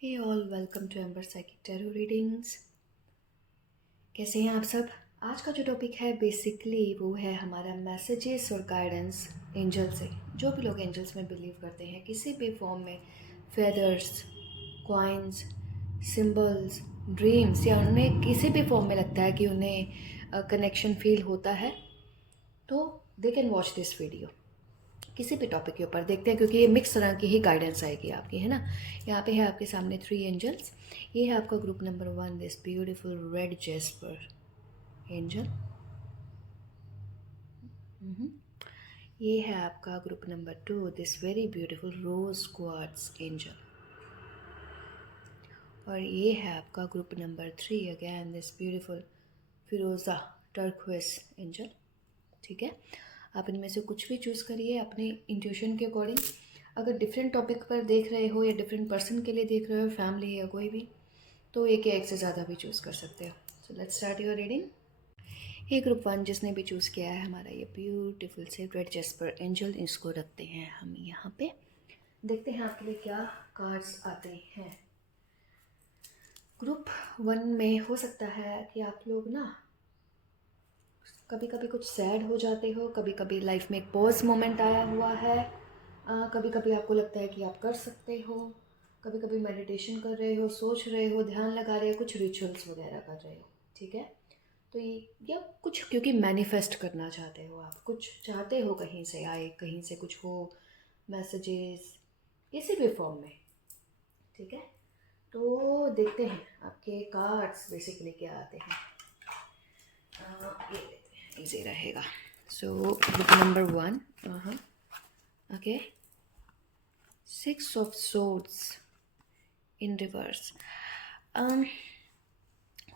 Hey all, welcome to Amber psychic tarot readings. कैसे हैं आप सब? आज का जो टॉपिक है बेसिकली वो है हमारा मैसेजेस और गाइडेंस एंजल से। जो भी लोग एंजल्स में बिलीव करते हैं किसी भी फॉर्म में, फेदर्स, कॉइन्स, सिंबल्स, ड्रीम्स, या उन्हें किसी भी फॉर्म में लगता है कि उन्हें कनेक्शन फील होता है, तो they can watch this video. किसी भी टॉपिक के ऊपर देखते हैं, क्योंकि ये मिक्स तरह की ही गाइडेंस आएगी आपकी, है ना। यहाँ पे है आपके सामने 3 एंजल्स। ये है आपका group number 1, this beautiful red jasper angel. ये है आपका group number 2, this very beautiful rose quartz angel. और ये है आपका group number 3, again this beautiful फिरोज़ा टर्क्विस एंजल। ठीक है, आप इनमें से कुछ भी चूज़ करिए अपने इंट्यूशन के अकॉर्डिंग। अगर डिफरेंट टॉपिक पर देख रहे हो या डिफरेंट पर्सन के लिए देख रहे हो, फैमिली या कोई भी, तो एक या एक से ज़्यादा भी चूज़ कर सकते हो। So let's start your reading. ये ग्रुप 1 जिसने भी चूज़ किया है हमारा ये ब्यूटीफुल से रेड जेस्पर एंजल, इसको रखते हैं हम यहाँ पे। देखते हैं आपके लिए क्या कार्ड्स आते हैं। ग्रुप 1 में हो सकता है कि आप लोग ना कभी कभी कुछ सैड हो जाते हो, कभी कभी लाइफ में एक पॉज मोमेंट आया हुआ है, कभी कभी आपको लगता है कि आप कर सकते हो, कभी कभी मेडिटेशन कर रहे हो, सोच रहे हो, ध्यान लगा रहे हो, कुछ रिचुअल्स वगैरह कर रहे हो। ठीक है, तो ये या कुछ क्योंकि मैनिफेस्ट करना चाहते हो, आप कुछ चाहते हो कहीं से आए, कहीं से कुछ हो, मैसेजेस किसी भी फॉर्म में। ठीक है, तो देखते हैं आपके कार्ड्स बेसिकली क्या आते हैं। ये लेते हैं, इजी रहेगा। So book number 1, okay, 6 of swords in reverse.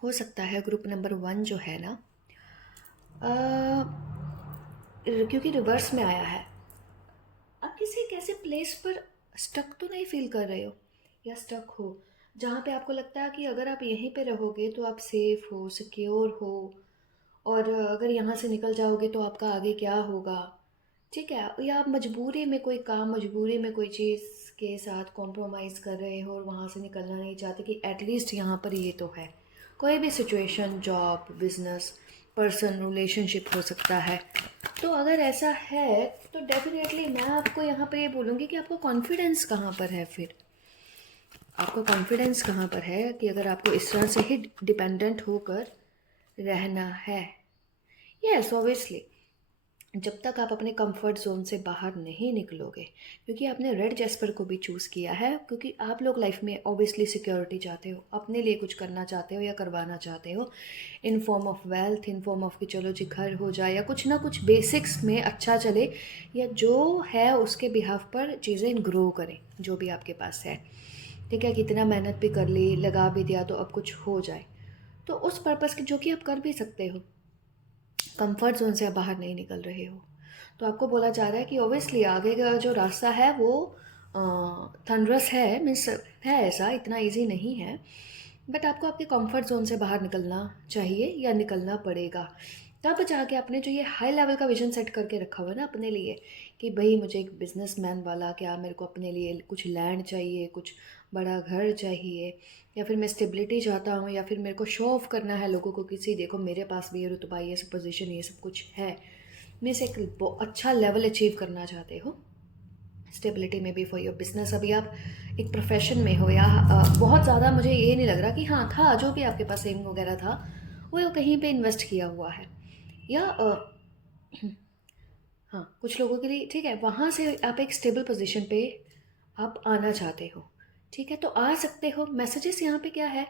हो सकता है ग्रुप नंबर 1 जो है ना, क्योंकि रिवर्स में आया है, आप किसी एक ऐसे प्लेस पर स्टक तो नहीं फील कर रहे हो, या स्टक हो जहाँ पे आपको लगता है कि अगर आप यहीं पे रहोगे तो आप सेफ हो, सिक्योर हो, और अगर यहाँ से निकल जाओगे तो आपका आगे क्या होगा। ठीक है, या आप मजबूरी में कोई काम, मजबूरी में कोई चीज़ के साथ कॉम्प्रोमाइज़ कर रहे हो और वहाँ से निकलना नहीं चाहते कि एटलीस्ट यहाँ पर ये तो है। कोई भी situation, job, business, person, relationship हो सकता है। तो अगर ऐसा है तो डेफिनेटली मैं आपको यहाँ पर ये बोलूँगी कि आपको कॉन्फिडेंस कहाँ पर है फिर। आपका कॉन्फिडेंस कहाँ पर है कि अगर आपको इस तरह से ही डिपेंडेंट होकर रहना है। यस, ऑब्वियसली जब तक आप अपने कंफर्ट जोन से बाहर नहीं निकलोगे, क्योंकि आपने रेड जेस्पर को भी चूज़ किया है, क्योंकि आप लोग लाइफ में ऑब्वियसली सिक्योरिटी चाहते हो, अपने लिए कुछ करना चाहते हो या करवाना चाहते हो, in form of wealth, in form of कि चलो जी घर हो जाए या कुछ ना कुछ बेसिक्स में अच्छा चले, या जो है उसके बिहाफ पर चीज़ें ग्रो करें, जो भी आपके पास है। ठीक है, कितना मेहनत भी कर ली, लगा भी दिया तो अब कुछ हो जाए, तो उस पर्पज़ की जो कि आप कर भी सकते हो, कंफर्ट जोन से आप बाहर नहीं निकल रहे हो, तो आपको बोला जा रहा है कि ओबियसली आगे का जो रास्ता है वो थंडरस है, मीन्स है ऐसा, इतना इजी नहीं है, बट आपको आपके कंफर्ट जोन से बाहर निकलना चाहिए या निकलना पड़ेगा। तब जाके आपने जो ये हाई लेवल का विजन सेट करके रखा हुआ है ना अपने लिए, कि भाई मुझे एक बिजनेसमैन वाला, क्या मेरे को अपने लिए कुछ लैंड चाहिए, कुछ बड़ा घर चाहिए, या फिर मैं स्टेबिलिटी चाहता हूँ, या फिर मेरे को शो ऑफ करना है लोगों को, किसी देखो मेरे पास भी ये रुतबा, ये सब पोजीशन, ये सब कुछ है, मैं से एक अच्छा लेवल अचीव करना चाहते हो स्टेबिलिटी में भी फॉर योर बिजनेस। अभी आप एक प्रोफेशन में हो, या बहुत ज़्यादा मुझे ये नहीं लग रहा कि हाँ था, जो भी आपके पास सेविंग वगैरह था वो कहीं पे इन्वेस्ट किया हुआ है, या हाँ कुछ लोगों के लिए ठीक है, वहाँ से आप एक स्टेबल पोजीशन पे आप आना चाहते हो। ठीक है, तो आ सकते हो। मैसेजेस यहाँ पे क्या है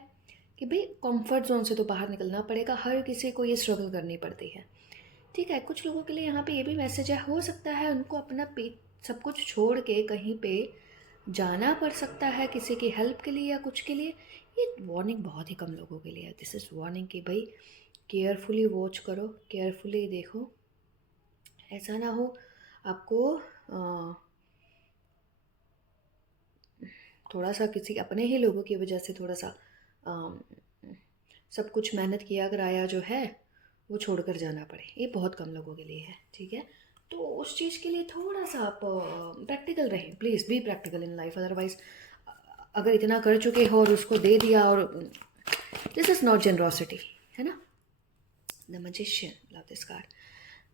कि भाई कंफर्ट जोन से तो बाहर निकलना पड़ेगा, हर किसी को ये स्ट्रगल करनी पड़ती है। ठीक है, कुछ लोगों के लिए यहाँ पे ये भी मैसेज है, हो सकता है उनको अपना पे सब कुछ छोड़ के कहीं पे जाना पड़ सकता है किसी की हेल्प के लिए या कुछ के लिए। ये वार्निंग बहुत ही कम लोगों के लिए है, दिस इज़ वार्निंग कि भाई केयरफुली वॉच करो, केयरफुली देखो, ऐसा ना हो आपको थोड़ा सा किसी अपने ही लोगों की वजह से थोड़ा सा अम, सब कुछ मेहनत किया कराया जो है वो छोड़कर जाना पड़े। ये बहुत कम लोगों के लिए है। ठीक है, तो उस चीज़ के लिए थोड़ा सा आप प्रैक्टिकल रहें, please be practical in life, otherwise अगर इतना कर चुके हो और उसको दे दिया, और दिस इज़ नॉट जनरॉसिटी, है ना। The magician, love this card,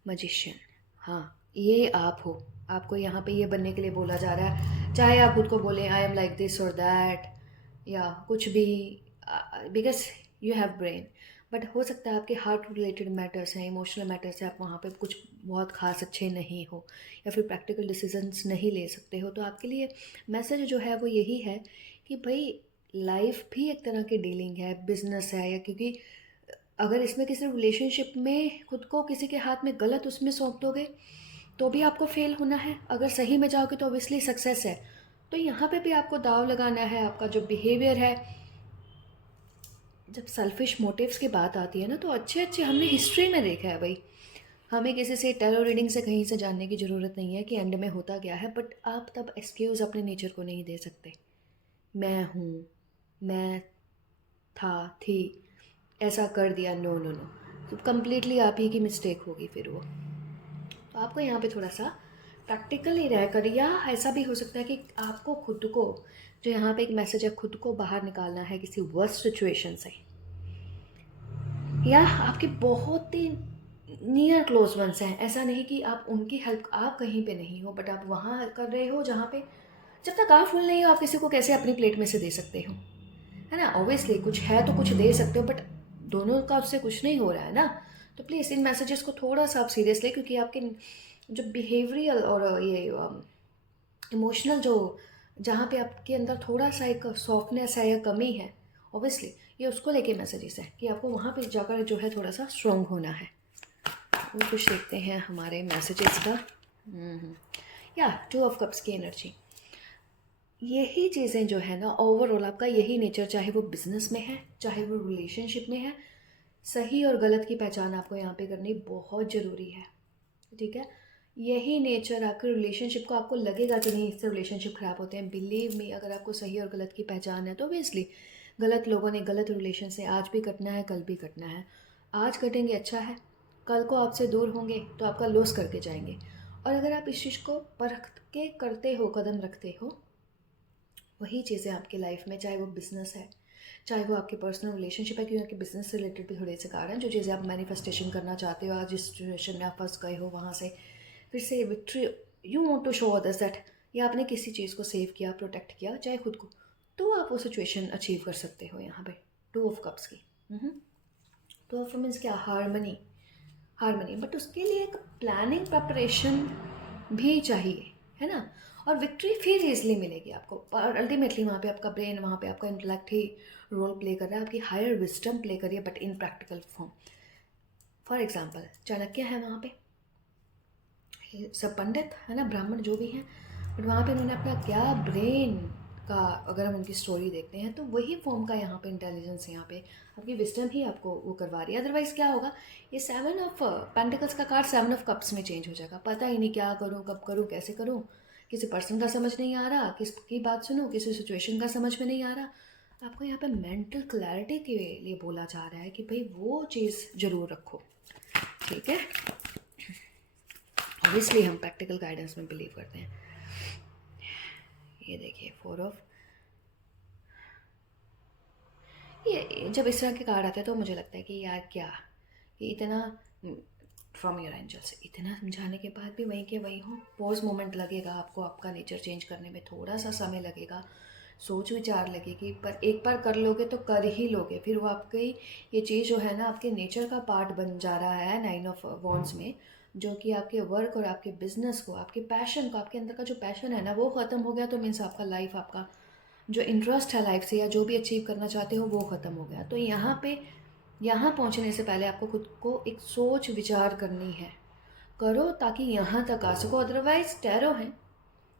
magician. हाँ, ये आप हो, आपको यहाँ पे ये बनने के लिए बोला जा रहा है, चाहे आप खुद को बोलें आई एम लाइक दिस और दैट या कुछ भी, because you have brain, but हो सकता है आपके हार्ट रिलेटेड मैटर्स हैं, इमोशनल मैटर्स हैं, आप वहाँ पे कुछ बहुत खास अच्छे नहीं हो या फिर प्रैक्टिकल डिसीजंस नहीं ले सकते हो। तो आपके लिए मैसेज जो है वो यही है कि भाई लाइफ भी एक तरह की डीलिंग है, बिजनेस है, या क्योंकि अगर इसमें किसी रिलेशनशिप में खुद को किसी के हाथ में गलत उसमें सौंप दोगे तो भी आपको फेल होना है, अगर सही में जाओगे तो ऑब्वियसली सक्सेस है। तो यहाँ पे भी आपको दाव लगाना है। आपका जो बिहेवियर है, जब सेल्फिश मोटिव्स की बात आती है ना, तो अच्छे अच्छे हमने हिस्ट्री में देखा है भाई, हमें किसी से टैरो रीडिंग से कहीं से जानने की ज़रूरत नहीं है कि एंड में होता क्या है, बट आप तब एक्सक्यूज़ अपने नेचर को नहीं दे सकते। मैं हूँ, मैं था, थी, ऐसा कर दिया, नो नो नो, तो कम्प्लीटली आप ही की मिस्टेक होगी फिर वो। तो आपको यहाँ पे थोड़ा सा प्रैक्टिकली रहकर, या ऐसा भी हो सकता है कि आपको खुद को, जो यहाँ पे एक मैसेज है, खुद को बाहर निकालना है किसी वर्स्ट सिचुएशन से, या आपके बहुत ही नियर क्लोज वंस हैं, ऐसा नहीं कि आप उनकी हेल्प, आप कहीं पे नहीं हो बट आप वहाँ कर रहे हो जहाँ पे, जब तक आप फुल नहीं हो आप किसी को कैसे अपनी प्लेट में से दे सकते हो, है ना। ऑब्वियसली कुछ है तो कुछ दे सकते हो, बट दोनों का उससे कुछ नहीं हो रहा है ना। तो प्लीज़ इन मैसेजेस को थोड़ा सा आप सीरियस लें, क्योंकि आपके जो बिहेवियरल और ये इमोशनल, जो जहाँ पे आपके अंदर थोड़ा सा एक सॉफ्टनेस है या कमी है, ऑब्वियसली ये उसको लेके मैसेजेस है कि आपको वहाँ पे जाकर जो है थोड़ा सा स्ट्रॉन्ग होना है। वो कुछ देखते हैं हमारे मैसेजेस का। या 2 ऑफ कप्स की एनर्जी, यही चीज़ें जो है ना, ओवरऑल आपका यही नेचर, चाहे वो बिजनेस में है चाहे वो रिलेशनशिप में है, सही और गलत की पहचान आपको यहाँ पे करनी बहुत ज़रूरी है, ठीक है। यही नेचर आपके रिलेशनशिप को, आपको लगेगा कि नहीं इससे रिलेशनशिप ख़राब होते हैं, बिलीव मी, अगर आपको सही और गलत की पहचान है तो ऑब्वियसली गलत लोगों ने गलत रिलेशन से आज भी कटना है, कल भी कटना है। आज कटेंगे अच्छा है, कल को आपसे दूर होंगे तो आपका लॉस करके जाएंगे। और अगर आप इस चीज़ को परख के करते हो, कदम रखते हो, वही चीज़ें आपकी लाइफ में, चाहे वो बिज़नेस है चाहे वो आपके पर्सनल रिलेशनशिप है, क्योंकि आपके बिजनेस से रिलेटेड भी थोड़े से कार्ड हैं, जो चीज़ें आप मैनिफेस्टेशन करना चाहते हो, आज जिस सिचुएशन में आप फंस गए हो वहाँ से फिर से victory, you want to show others that, या आपने किसी चीज़ को सेव किया, प्रोटेक्ट किया, चाहे खुद को, तो आप वो सिचुएशन अचीव कर सकते हो यहाँ पे 2 ऑफ कप्स की। 2 ऑफ मीन्स क्या, हारमनी, हारमनी, बट उसके लिए एक प्लानिंग प्रिपरेशन भी चाहिए, है ना। और विक्ट्री फिर ईजिली मिलेगी आपको, पर अल्टीमेटली वहाँ पे आपका ब्रेन, वहाँ पे आपका इंटेलेक्ट ही रोल प्ले कर रहा है, आपकी हायर विजडम प्ले कर रही है, but in practical form. For example Chanakya है वहाँ पे, सब पंडित है ना, ब्राह्मण जो भी हैं, बट वहाँ पे उन्होंने अपना क्या ब्रेन का, अगर हम उनकी स्टोरी देखते हैं तो वही फॉर्म का यहाँ पे इंटेलिजेंस, यहाँ पे आपकी विजडम ही आपको वो करवा रही है। अदरवाइज़ क्या होगा, ये 7 ऑफ पेंटिकल्स का कार्ड 7 ऑफ कप्स में चेंज हो जाएगा, पता ही नहीं क्या करूँ, कब करूँ, कैसे करूँ, किसी पर्सन का समझ नहीं आ रहा, किसकी बात सुनूँ, किसी सिचुएशन का समझ में नहीं आ रहा। आपको यहाँ पे मेंटल क्लैरिटी के लिए बोला जा रहा है कि भाई वो चीज़ ज़रूर रखो, ठीक है। ऑब्वियसली हम प्रैक्टिकल गाइडेंस में बिलीव करते हैं। ये देखिए 4 ऑफ, ये जब इस तरह के कार्ड आते हैं तो मुझे लगता है कि यार क्या, ये इतना फ्रॉम योर एंजल्स, इतना समझाने के बाद भी वहीं के वहीं हो, पॉज मोमेंट लगेगा आपको, आपका नेचर चेंज करने में थोड़ा सा समय लगेगा, सोच विचार लगेगी, पर एक बार कर लोगे तो कर ही लोगे। फिर वो आपकी ये चीज़ जो है ना, आपके नेचर का पार्ट बन जा रहा है 9 ऑफ वॉन्ड्स में, जो कि आपके वर्क और आपके बिजनेस को, आपके पैशन को, आपके अंदर का जो पैशन है ना वो ख़त्म हो गया, तो मीन्स आपका लाइफ, आपका जो इंटरेस्ट है लाइफ से, या जो भी अचीव करना चाहते हो वो ख़त्म हो गया। तो यहाँ पे, यहाँ पहुँचने से पहले आपको खुद को एक सोच विचार करनी है, करो ताकि यहाँ तक आ सको। अदरवाइज टैरो है,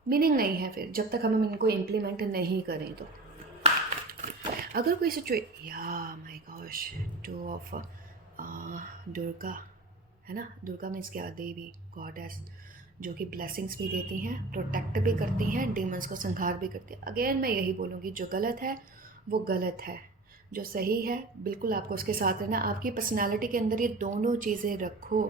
मीनिंग नहीं है फिर जब तक हम इनको इम्प्लीमेंट नहीं करें। तो अगर कोई या माय गॉश 2 ऑफ दुर्गा, है ना। दुर्गा मीन्स क्या, देवी, गॉडेस, जो कि ब्लेसिंग्स भी देती हैं, प्रोटेक्ट भी करती हैं, डीमंस को संहार भी करती हैं। अगेन मैं यही बोलूँगी, जो गलत है वो गलत है, जो सही है बिल्कुल आपको उसके साथ रहना। आपकी पर्सनालिटी के अंदर ये दोनों चीज़ें रखो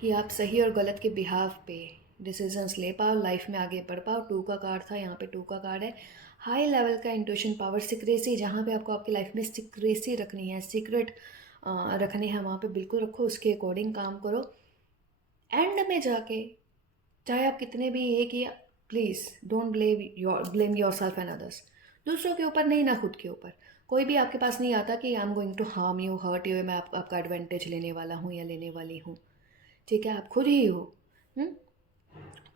कि आप सही और गलत के बिहाफ पे डिसीजंस ले पाओ, लाइफ में आगे बढ़ पाओ। 2 का कार्ड था, यहाँ पे 2 का कार्ड है, हाई लेवल का इंट्यूशन पावर, सीक्रेसी, जहाँ पे आपको आपकी लाइफ में सीक्रेसी रखनी है, सीक्रेट रखने हैं, वहाँ पे बिल्कुल रखो, उसके अकॉर्डिंग काम करो। एंड में जाके चाहे आप कितने भी ये किया, please don't blame your self and others. दूसरों के ऊपर नहीं, ना खुद के ऊपर। कोई भी आपके पास नहीं आता कि I am going to harm you, hurt you, मैं आपका एडवांटेज लेने वाला हूँ या लेने वाली हूँ। ठीक है, आप खुद ही हो। हुँ?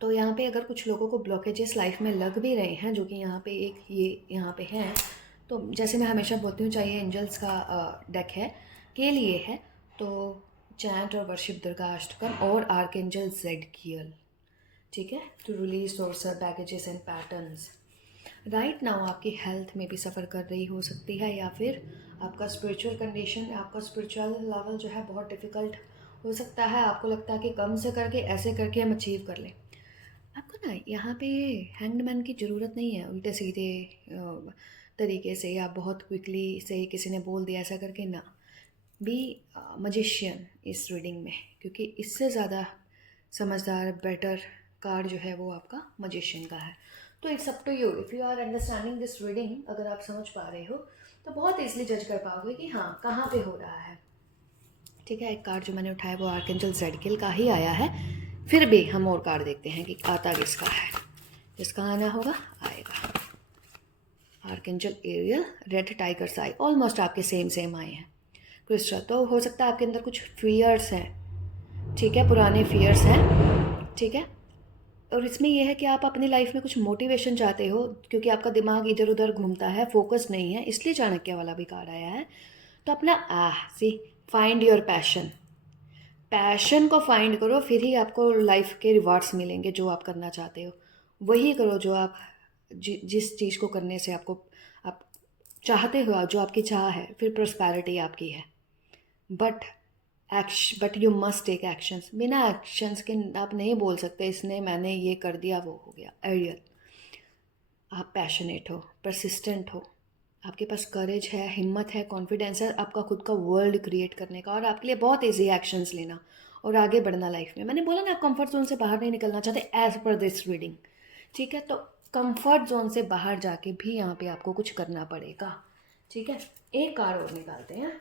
तो यहाँ पे अगर कुछ लोगों को ब्लॉकेजेस लाइफ में लग भी रहे हैं, जो कि यहाँ पे एक ये यहाँ पे हैं, तो जैसे मैं हमेशा बोलती हूँ, चाहे एंजल्स का डेक है के लिए है, तो चैंट और वर्शिप दुर्गा अष्टकम और आर्कएंजल ज़ेडकियल, ठीक है, to release source baggages and patterns. Right now आपकी हेल्थ में भी सफ़र कर रही हो सकती है, या फिर आपका स्पिरिचुअल कंडीशन, आपका स्पिरिचुअल लेवल जो है बहुत डिफ़िकल्ट हो सकता है। आपको लगता है कि कम से करके ऐसे करके हम अचीव कर लें। आपको ना यहाँ पे ये हैंग्ड मैन की ज़रूरत नहीं है, उल्टे सीधे तरीके से या बहुत क्विकली से किसी ने बोल दिया ऐसा करके ना। बी मजिशियन इस रीडिंग में, क्योंकि इससे ज़्यादा समझदार बेटर कार्ड जो है वो आपका मजिशियन का है। तो it's up to you, if you are understanding this reading, अगर आप समझ पा रहे हो तो बहुत ईजिली जज कर पाओगे कि हाँ कहाँ पे हो रहा है। ठीक है, एक कार्ड जो मैंने उठाया वो आर्कएंजल ज़ेडकियल का ही आया है। फिर भी हम और कार्ड देखते हैं कि आता किसका है। जिसका आना होगा आएगा। आर्कएंजल एरियल, रेड टाइगर्स आई, ऑलमोस्ट आपके सेम आए हैं। क्रिस्टा, तो हो सकता है आपके अंदर कुछ फियर्स हैं, ठीक है, पुराने फियर्स हैं, ठीक है। और इसमें यह है कि आप अपनी लाइफ में कुछ मोटिवेशन चाहते हो, क्योंकि आपका दिमाग इधर उधर घूमता है, फोकस नहीं है, इसलिए चाणक्य वाला भी कार्ड आया है। तो अपना सी फाइंड योर पैशन, पैशन को फाइंड करो, फिर ही आपको लाइफ के रिवार्ड्स मिलेंगे। जो आप करना चाहते हो वही करो, जो आप जिस चीज़ को करने से आपको आप चाहते हो, जो आपकी चाह है, फिर प्रोस्पैरिटी आपकी है। But you must take actions. बिना एक्शंस के आप नहीं बोल सकते इसने मैंने ये कर दिया वो हो गया। आइडियल, आप पैशनेट हो, परसिस्टेंट हो, आपके पास करेज है, हिम्मत है, कॉन्फिडेंस है आपका खुद का वर्ल्ड क्रिएट करने का, और आपके लिए बहुत ईजी एक्शंस लेना और आगे बढ़ना लाइफ में। मैंने बोला ना, आप कंफर्ट जोन से बाहर नहीं निकलना चाहते एज पर दिस रीडिंग, ठीक है। तो कंफर्ट जोन से बाहर जाके भी यहाँ पे आपको कुछ करना पड़ेगा, ठीक है। एक कार्ड और निकालते हैं।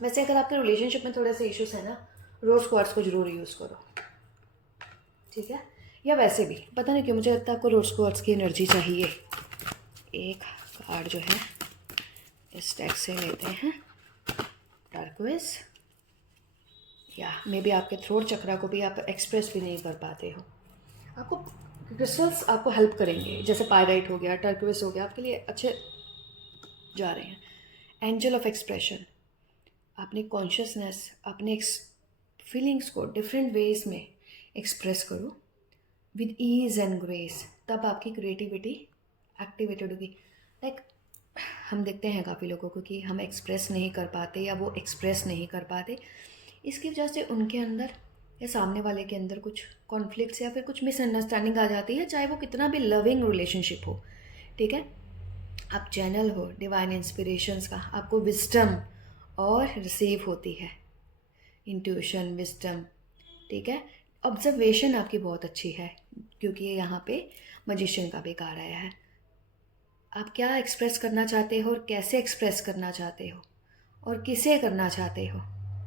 वैसे अगर आपके रिलेशनशिप में थोड़े से इश्यूज है ना, रोज क्वार्ट्स को जरूर यूज़ करो, ठीक है। या वैसे भी पता नहीं क्यों मुझे लगता है आपको रोज क्वार्ट्स की एनर्जी चाहिए। एक कार्ड जो है इस टैग से लेते हैं, टर्क्विज। या मे बी आपके थ्रोट चक्रा को भी आप एक्सप्रेस भी नहीं कर पाते हो। आपको क्रिस्टल्स आपको हेल्प करेंगे, जैसे पायराइट हो गया, टर्क्विज हो गया, आपके लिए अच्छे जा रहे हैं। एंजल ऑफ एक्सप्रेशन, अपनी कॉन्शियसनेस, अपने फीलिंग्स को डिफरेंट वेज में एक्सप्रेस करो विद ईज एंड ग्रेस, तब आपकी क्रिएटिविटी एक्टिवेटेड होगी। लाइक हम देखते हैं काफ़ी लोगों को कि हम एक्सप्रेस नहीं कर पाते या वो एक्सप्रेस नहीं कर पाते, इसकी वजह से उनके अंदर या सामने वाले के अंदर कुछ कॉन्फ्लिक्ट्स या फिर कुछ मिसअंडरस्टैंडिंग आ जाती है, चाहे वो कितना भी लविंग रिलेशनशिप हो, ठीक है। आप चैनल हो डिवाइन इंस्पिरेशंस का, आपको विजडम और रिसीव होती है, इंट्यूशन, विजडम, ठीक है। ऑब्जर्वेशन आपकी बहुत अच्छी है, क्योंकि ये यहाँ पे मजिशियन का भी कार्ड आया है। आप क्या एक्सप्रेस करना चाहते हो और कैसे एक्सप्रेस करना चाहते हो और किसे करना चाहते हो,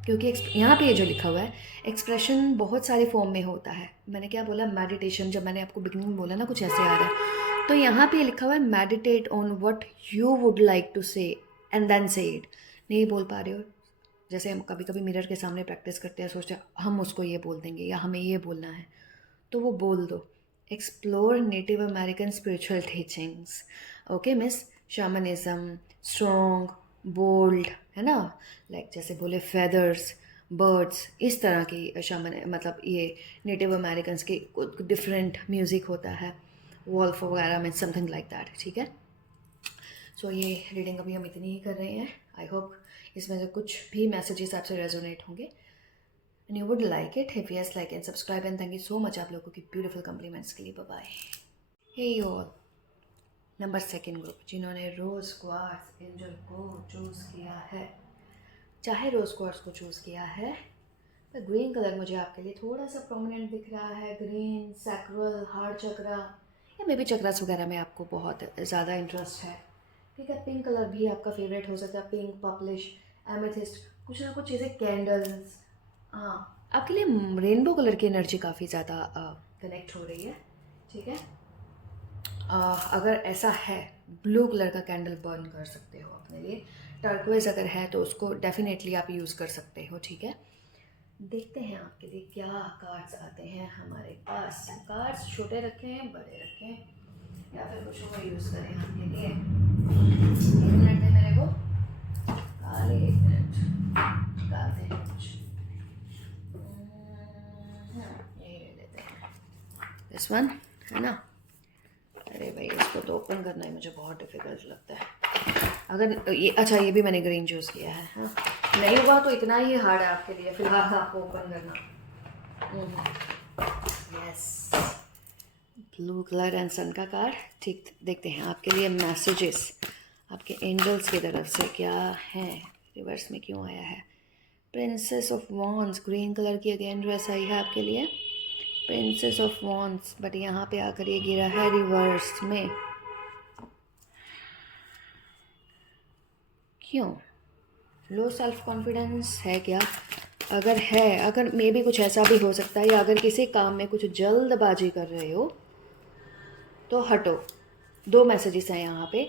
क्योंकि यहाँ पे ये जो लिखा हुआ है, एक्सप्रेशन बहुत सारे फॉर्म में होता है। मैंने क्या बोला, मेडिटेशन, जब मैंने आपको बिगिनिंग में बोला ना कुछ ऐसे आ रहा है, तो यहाँ पे लिखा हुआ है meditate on what you would like to say and then say it. नहीं बोल पा रहे हो, जैसे हम कभी कभी मिरर के सामने प्रैक्टिस करते हैं, सोचते हैं हम उसको ये बोल देंगे या हमें ये बोलना है, तो वो बोल दो। Explore native American spiritual teachings, okay miss, shamanism, strong, bold, है ना, लाइक जैसे बोले फेदर्स, बर्ड्स, इस तरह की शमन, मतलब ये नेटिव अमेरिकन की डिफरेंट म्यूज़िक होता है, वॉल्फ वगैरह में, समथिंग लाइक दैट, ठीक है। सो ये रीडिंग अभी हम इतनी ही कर रहे हैं। आई होप इसमें से कुछ भी मैसेजेस आपसे रेजोनेट होंगे and you would like it. If yes, like and subscribe and thank you so much आप लोगों की ब्यूटीफुल कम्प्लीमेंट्स के लिए। Bye bye. Hey all, number second group जिन्होंने रोज क्वार्ट्स एंजल को चूज़ किया है, चाहे रोज क्वार्ट्स को चूज़ किया है, तो ग्रीन कलर मुझे आपके लिए थोड़ा सा प्रोमिनेंट दिख रहा है। ग्रीन, सैक्रल, हार्ट चक्रा, या मे बी चक्रास वगैरह में आपको बहुत ज़्यादा इंटरेस्ट है, ठीक है। पिंक कलर भी आपका फेवरेट हो सकता है, पिंक, पर्पलिश, एमेथिस्ट, कुछ ना कुछ चीज़ें, कैंडल्स। हाँ, आपके लिए रेनबो कलर की एनर्जी काफ़ी ज़्यादा कनेक्ट हो रही है, ठीक है। अगर ऐसा है, ब्लू कलर का कैंडल बर्न कर सकते हो अपने लिए। टर्क्वाइज अगर है तो उसको डेफिनेटली आप यूज़ कर सकते हो, ठीक है। देखते हैं आपके लिए क्या कार्ड्स आते हैं हमारे पास। कार्ड्स छोटे रखें, बड़े रखें, या फिर कुछ और यूज़ करें आपके लिए। 1 मिनट दे मेरे को, खाली 1 मिनट, निकालते हैं कुछ। यही ले लेते हैं, दिस वन, है ना। अरे भाई, इसको तो ओपन करना ही मुझे बहुत डिफ़िकल्ट लगता है। अगर ये, अच्छा ये भी मैंने ग्रीन चूज़ किया है, हाँ। नहीं हुआ तो इतना ही हार्ड है आपके लिए फिलहाल आपको ओपन करना। यस, ब्लू कलर एंड सन का कार्ड, ठीक। देखते हैं आपके लिए मैसेजेस आपके एंजल्स की तरफ से क्या है। रिवर्स में क्यों आया है? Princess of wands, green colour की अगेन ड्रेस आई है आपके लिए, प्रिंसेस ऑफ वॉन्ड्स, बट यहाँ पे आकर ये गिरा है रिवर्स में। क्यों? लो सेल्फ कॉन्फिडेंस है क्या? अगर है, अगर मे बी कुछ ऐसा भी हो सकता है, या अगर किसी काम में कुछ जल्दबाजी कर रहे हो तो हटो। 2 मैसेजेस हैं यहाँ पे।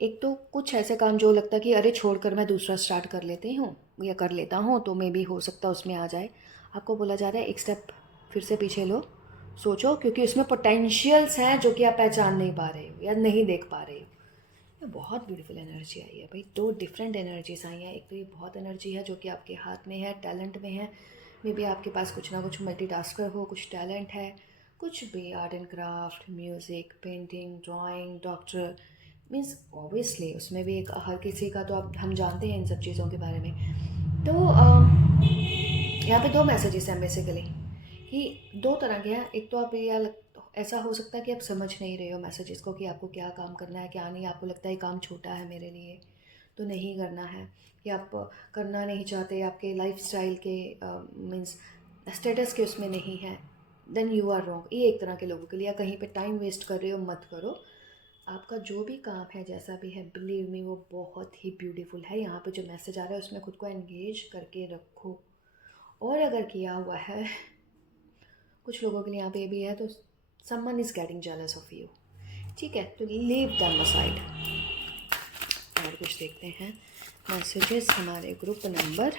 एक तो कुछ ऐसे काम जो लगता है कि अरे छोड़कर मैं दूसरा स्टार्ट कर लेती हूँ या कर लेता हूँ, तो मे बी हो सकता है उसमें आ जाए। आपको बोला जा रहा है एक स्टेप फिर से पीछे लो, सोचो, क्योंकि उसमें पोटेंशियल्स हैं जो कि आप पहचान नहीं पा रहे हो या नहीं देख पा रहे हो। ये बहुत ब्यूटीफुल एनर्जी आई है भाई, 2 डिफरेंट एनर्जीज आई हैं। एक तो ये बहुत एनर्जी है जो कि आपके हाथ में है, टैलेंट में है। मे बी आपके पास कुछ ना कुछ मल्टीटास्कर हो, कुछ टैलेंट है, कुछ भी, art and craft, music, painting, drawing, doctor, means obviously उसमें भी एक, हर किसी का तो आप, हम जानते हैं इन सब चीज़ों के बारे में। तो यहाँ पे 2 मैसेजेस हैं बेसिकली, कि 2 तरह के हैं। एक तो आप ये ऐसा हो सकता है कि आप समझ नहीं रहे हो मैसेजेस को कि आपको क्या काम करना है, क्या नहीं। आपको लगता है ये काम छोटा है मेरे लिए तो नहीं करना है, या आप करना नहीं चाहते, आपके लाइफस्टाइल के मीन्स स्टेटस के उसमें नहीं है, देन यू आर रॉन्ग। ये एक तरह के लोगों के लिए, या कहीं पे टाइम वेस्ट कर रहे हो, मत करो। आपका जो भी काम है, जैसा भी है, बिलीव मी, वो बहुत ही ब्यूटीफुल है। यहाँ पे जो मैसेज आ रहा है उसमें खुद को एंगेज करके रखो। और अगर किया हुआ है, कुछ लोगों के लिए यहाँ पे भी है, तो someone is getting jealous of you, ठीक है, तो लीव देम असाइड। और कुछ देखते हैं मैसेजेस हमारे ग्रुप नंबर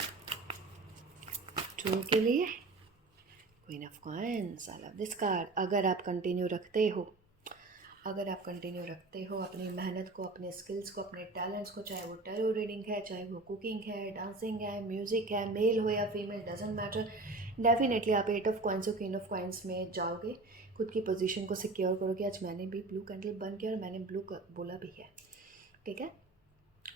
2 के लिए। Queen of coins, I love this card. अगर आप कंटिन्यू रखते हो, अगर आप कंटिन्यू रखते हो अपनी मेहनत को, अपने स्किल्स को, अपने टैलेंट्स को, चाहे वो टैरो रीडिंग है, चाहे वो कुकिंग है, डांसिंग है, म्यूज़िक है, मेल हो या फीमेल, डजेंट मैटर, डेफिनेटली आप 8 ऑफ कॉइंस और क्वीन ऑफ कॉइंस में जाओगे। खुद की पोजीशन को सिक्योर करोगे। आज मैंने भी ब्लू कैंडल बन किया और मैंने ब्लू बोला भी है, ठीक है।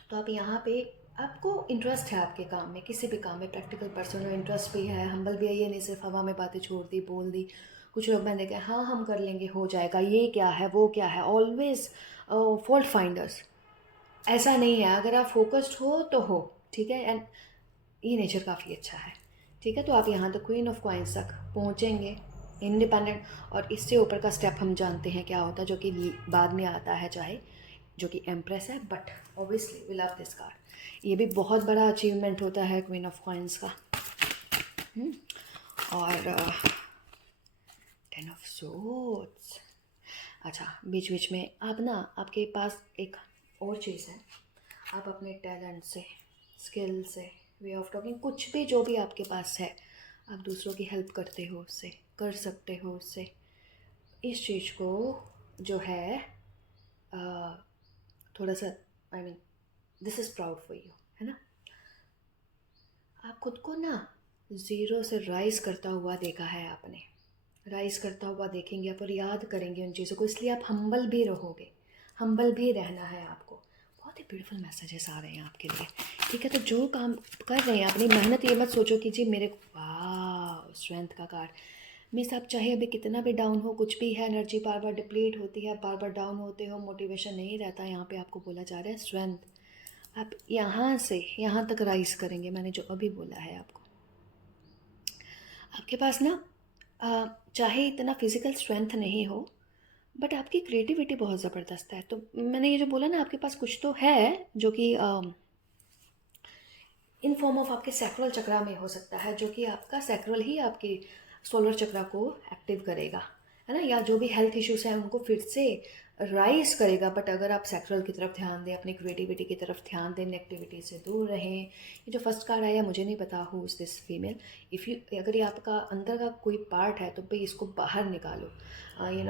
तो आप यहाँ पे, आपको इंटरेस्ट है आपके काम में, किसी भी काम में, प्रैक्टिकल पर्सन हो, इंटरेस्ट भी है, हम्बल भी है। ये नहीं सिर्फ हवा में बातें छोड़ दी, बोल दी। कुछ लोग मैंने कहा हाँ हम कर लेंगे, हो जाएगा, ये क्या है, वो क्या है, ऑलवेज फॉल्ट फाइंडर्स। ऐसा नहीं है, अगर आप फोकस्ड हो तो हो, ठीक है। एंड ये नेचर काफ़ी अच्छा है, ठीक है। तो आप यहाँ तक, क्वीन ऑफ कॉइंस तक पहुँचेंगे, इंडिपेंडेंट। और इससे ऊपर का स्टेप हम जानते हैं क्या होता है, जो कि बाद में आता है, चाहे जो कि एम्प्रेस है, but obviously we love this card. ये भी बहुत बड़ा अचीवमेंट होता है क्वीन ऑफ कॉइंस का। और 10 ऑफ सोर्ड्स। अच्छा, बीच बीच में आप ना, आपके पास एक और चीज़ है, आप अपने टैलेंट से, स्किल से, वे ऑफ टॉकिंग, कुछ भी जो भी आपके पास है, आप दूसरों की हेल्प करते हो, उससे कर सकते हो, उससे इस चीज़ को जो है थोड़ा सा, I mean this is proud for you, है ना। आप खुद को ना ज़ीरो से राइज़ करता हुआ देखा है आपने, राइज़ करता हुआ देखेंगे आप और याद करेंगे उन चीज़ों को, इसलिए आप हम्बल भी रहोगे, हम्बल भी रहना है आपको। बहुत ही ब्यूटीफुल मैसेजेस आ रहे हैं आपके लिए, ठीक है। तो जो काम कर रहे हैं अपनी मेहनत, ये मत सोचो कि जी मेरे, वाह, स्ट्रेंथ का कार्ड। मीन्स आप चाहे अभी कितना भी डाउन हो, कुछ भी है, एनर्जी बार बार डिप्लीट होती है, बार बार डाउन होते हो, मोटिवेशन नहीं रहता, यहाँ पे आपको बोला जा रहा है स्ट्रेंथ। आप यहाँ से यहाँ तक राइज करेंगे, मैंने जो अभी बोला है आपको। आपके पास ना चाहे इतना फिज़िकल स्ट्रेंथ नहीं हो, बट आपकी क्रिएटिविटी बहुत ज़बरदस्त है। तो मैंने ये जो बोला ना, आपके पास कुछ तो है जो कि इन फॉर्म ऑफ आपके सैक्रल चक्रा में हो सकता है, जो कि आपका सैक्रल ही आपकी सोलर चक्रा को एक्टिव करेगा, है ना, या जो भी हेल्थ इश्यूज हैं उनको फिर से राइज करेगा। बट अगर आप सैक्रल की तरफ ध्यान दें, अपनी क्रिएटिविटी की तरफ ध्यान दें, नेगेटिविटी से दूर रहें। ये जो फर्स्ट कार्ड आया, मुझे नहीं पता who is this female. If you, अगर ये आपका अंदर का कोई पार्ट है तो भाई इसको बाहर निकालो,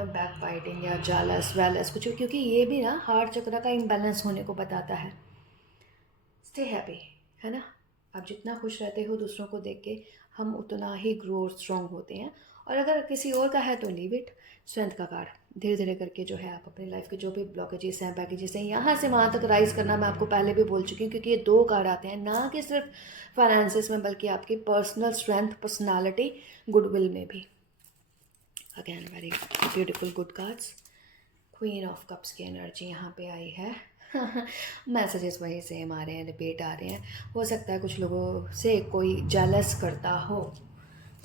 बैक फाइटिंग या जालस वैलस कुछ, क्योंकि ये भी ना हार्ट चक्र का इम्बैलेंस होने को बताता है। स्टे हैप्पी, है ना। आप जितना खुश रहते हो दूसरों को देख के, हम उतना ही ग्रो स्ट्रॉन्ग होते हैं। और अगर किसी और का है तो लीव इट। स्ट्रेंथ का कार्ड, धीरे धीरे करके जो है आप अपनी लाइफ के जो भी ब्लॉकेजेस हैं, बैकेजेस हैं, यहाँ से वहाँ तक राइज करना, मैं आपको पहले भी बोल चुकी हूँ, क्योंकि ये 2 कार्ड आते हैं, ना कि सिर्फ फाइनेंसिस में बल्कि आपकी पर्सनल स्ट्रेंथ, पर्सनालिटी, गुडविल में भी। Again very beautiful good cards. Queen of cups की एनर्जी यहाँ पे आई है। मैसेजेस वही सेम आ रहे हैं, रिपीट आ रहे हैं। हो सकता है कुछ लोगों से कोई जेलस करता हो,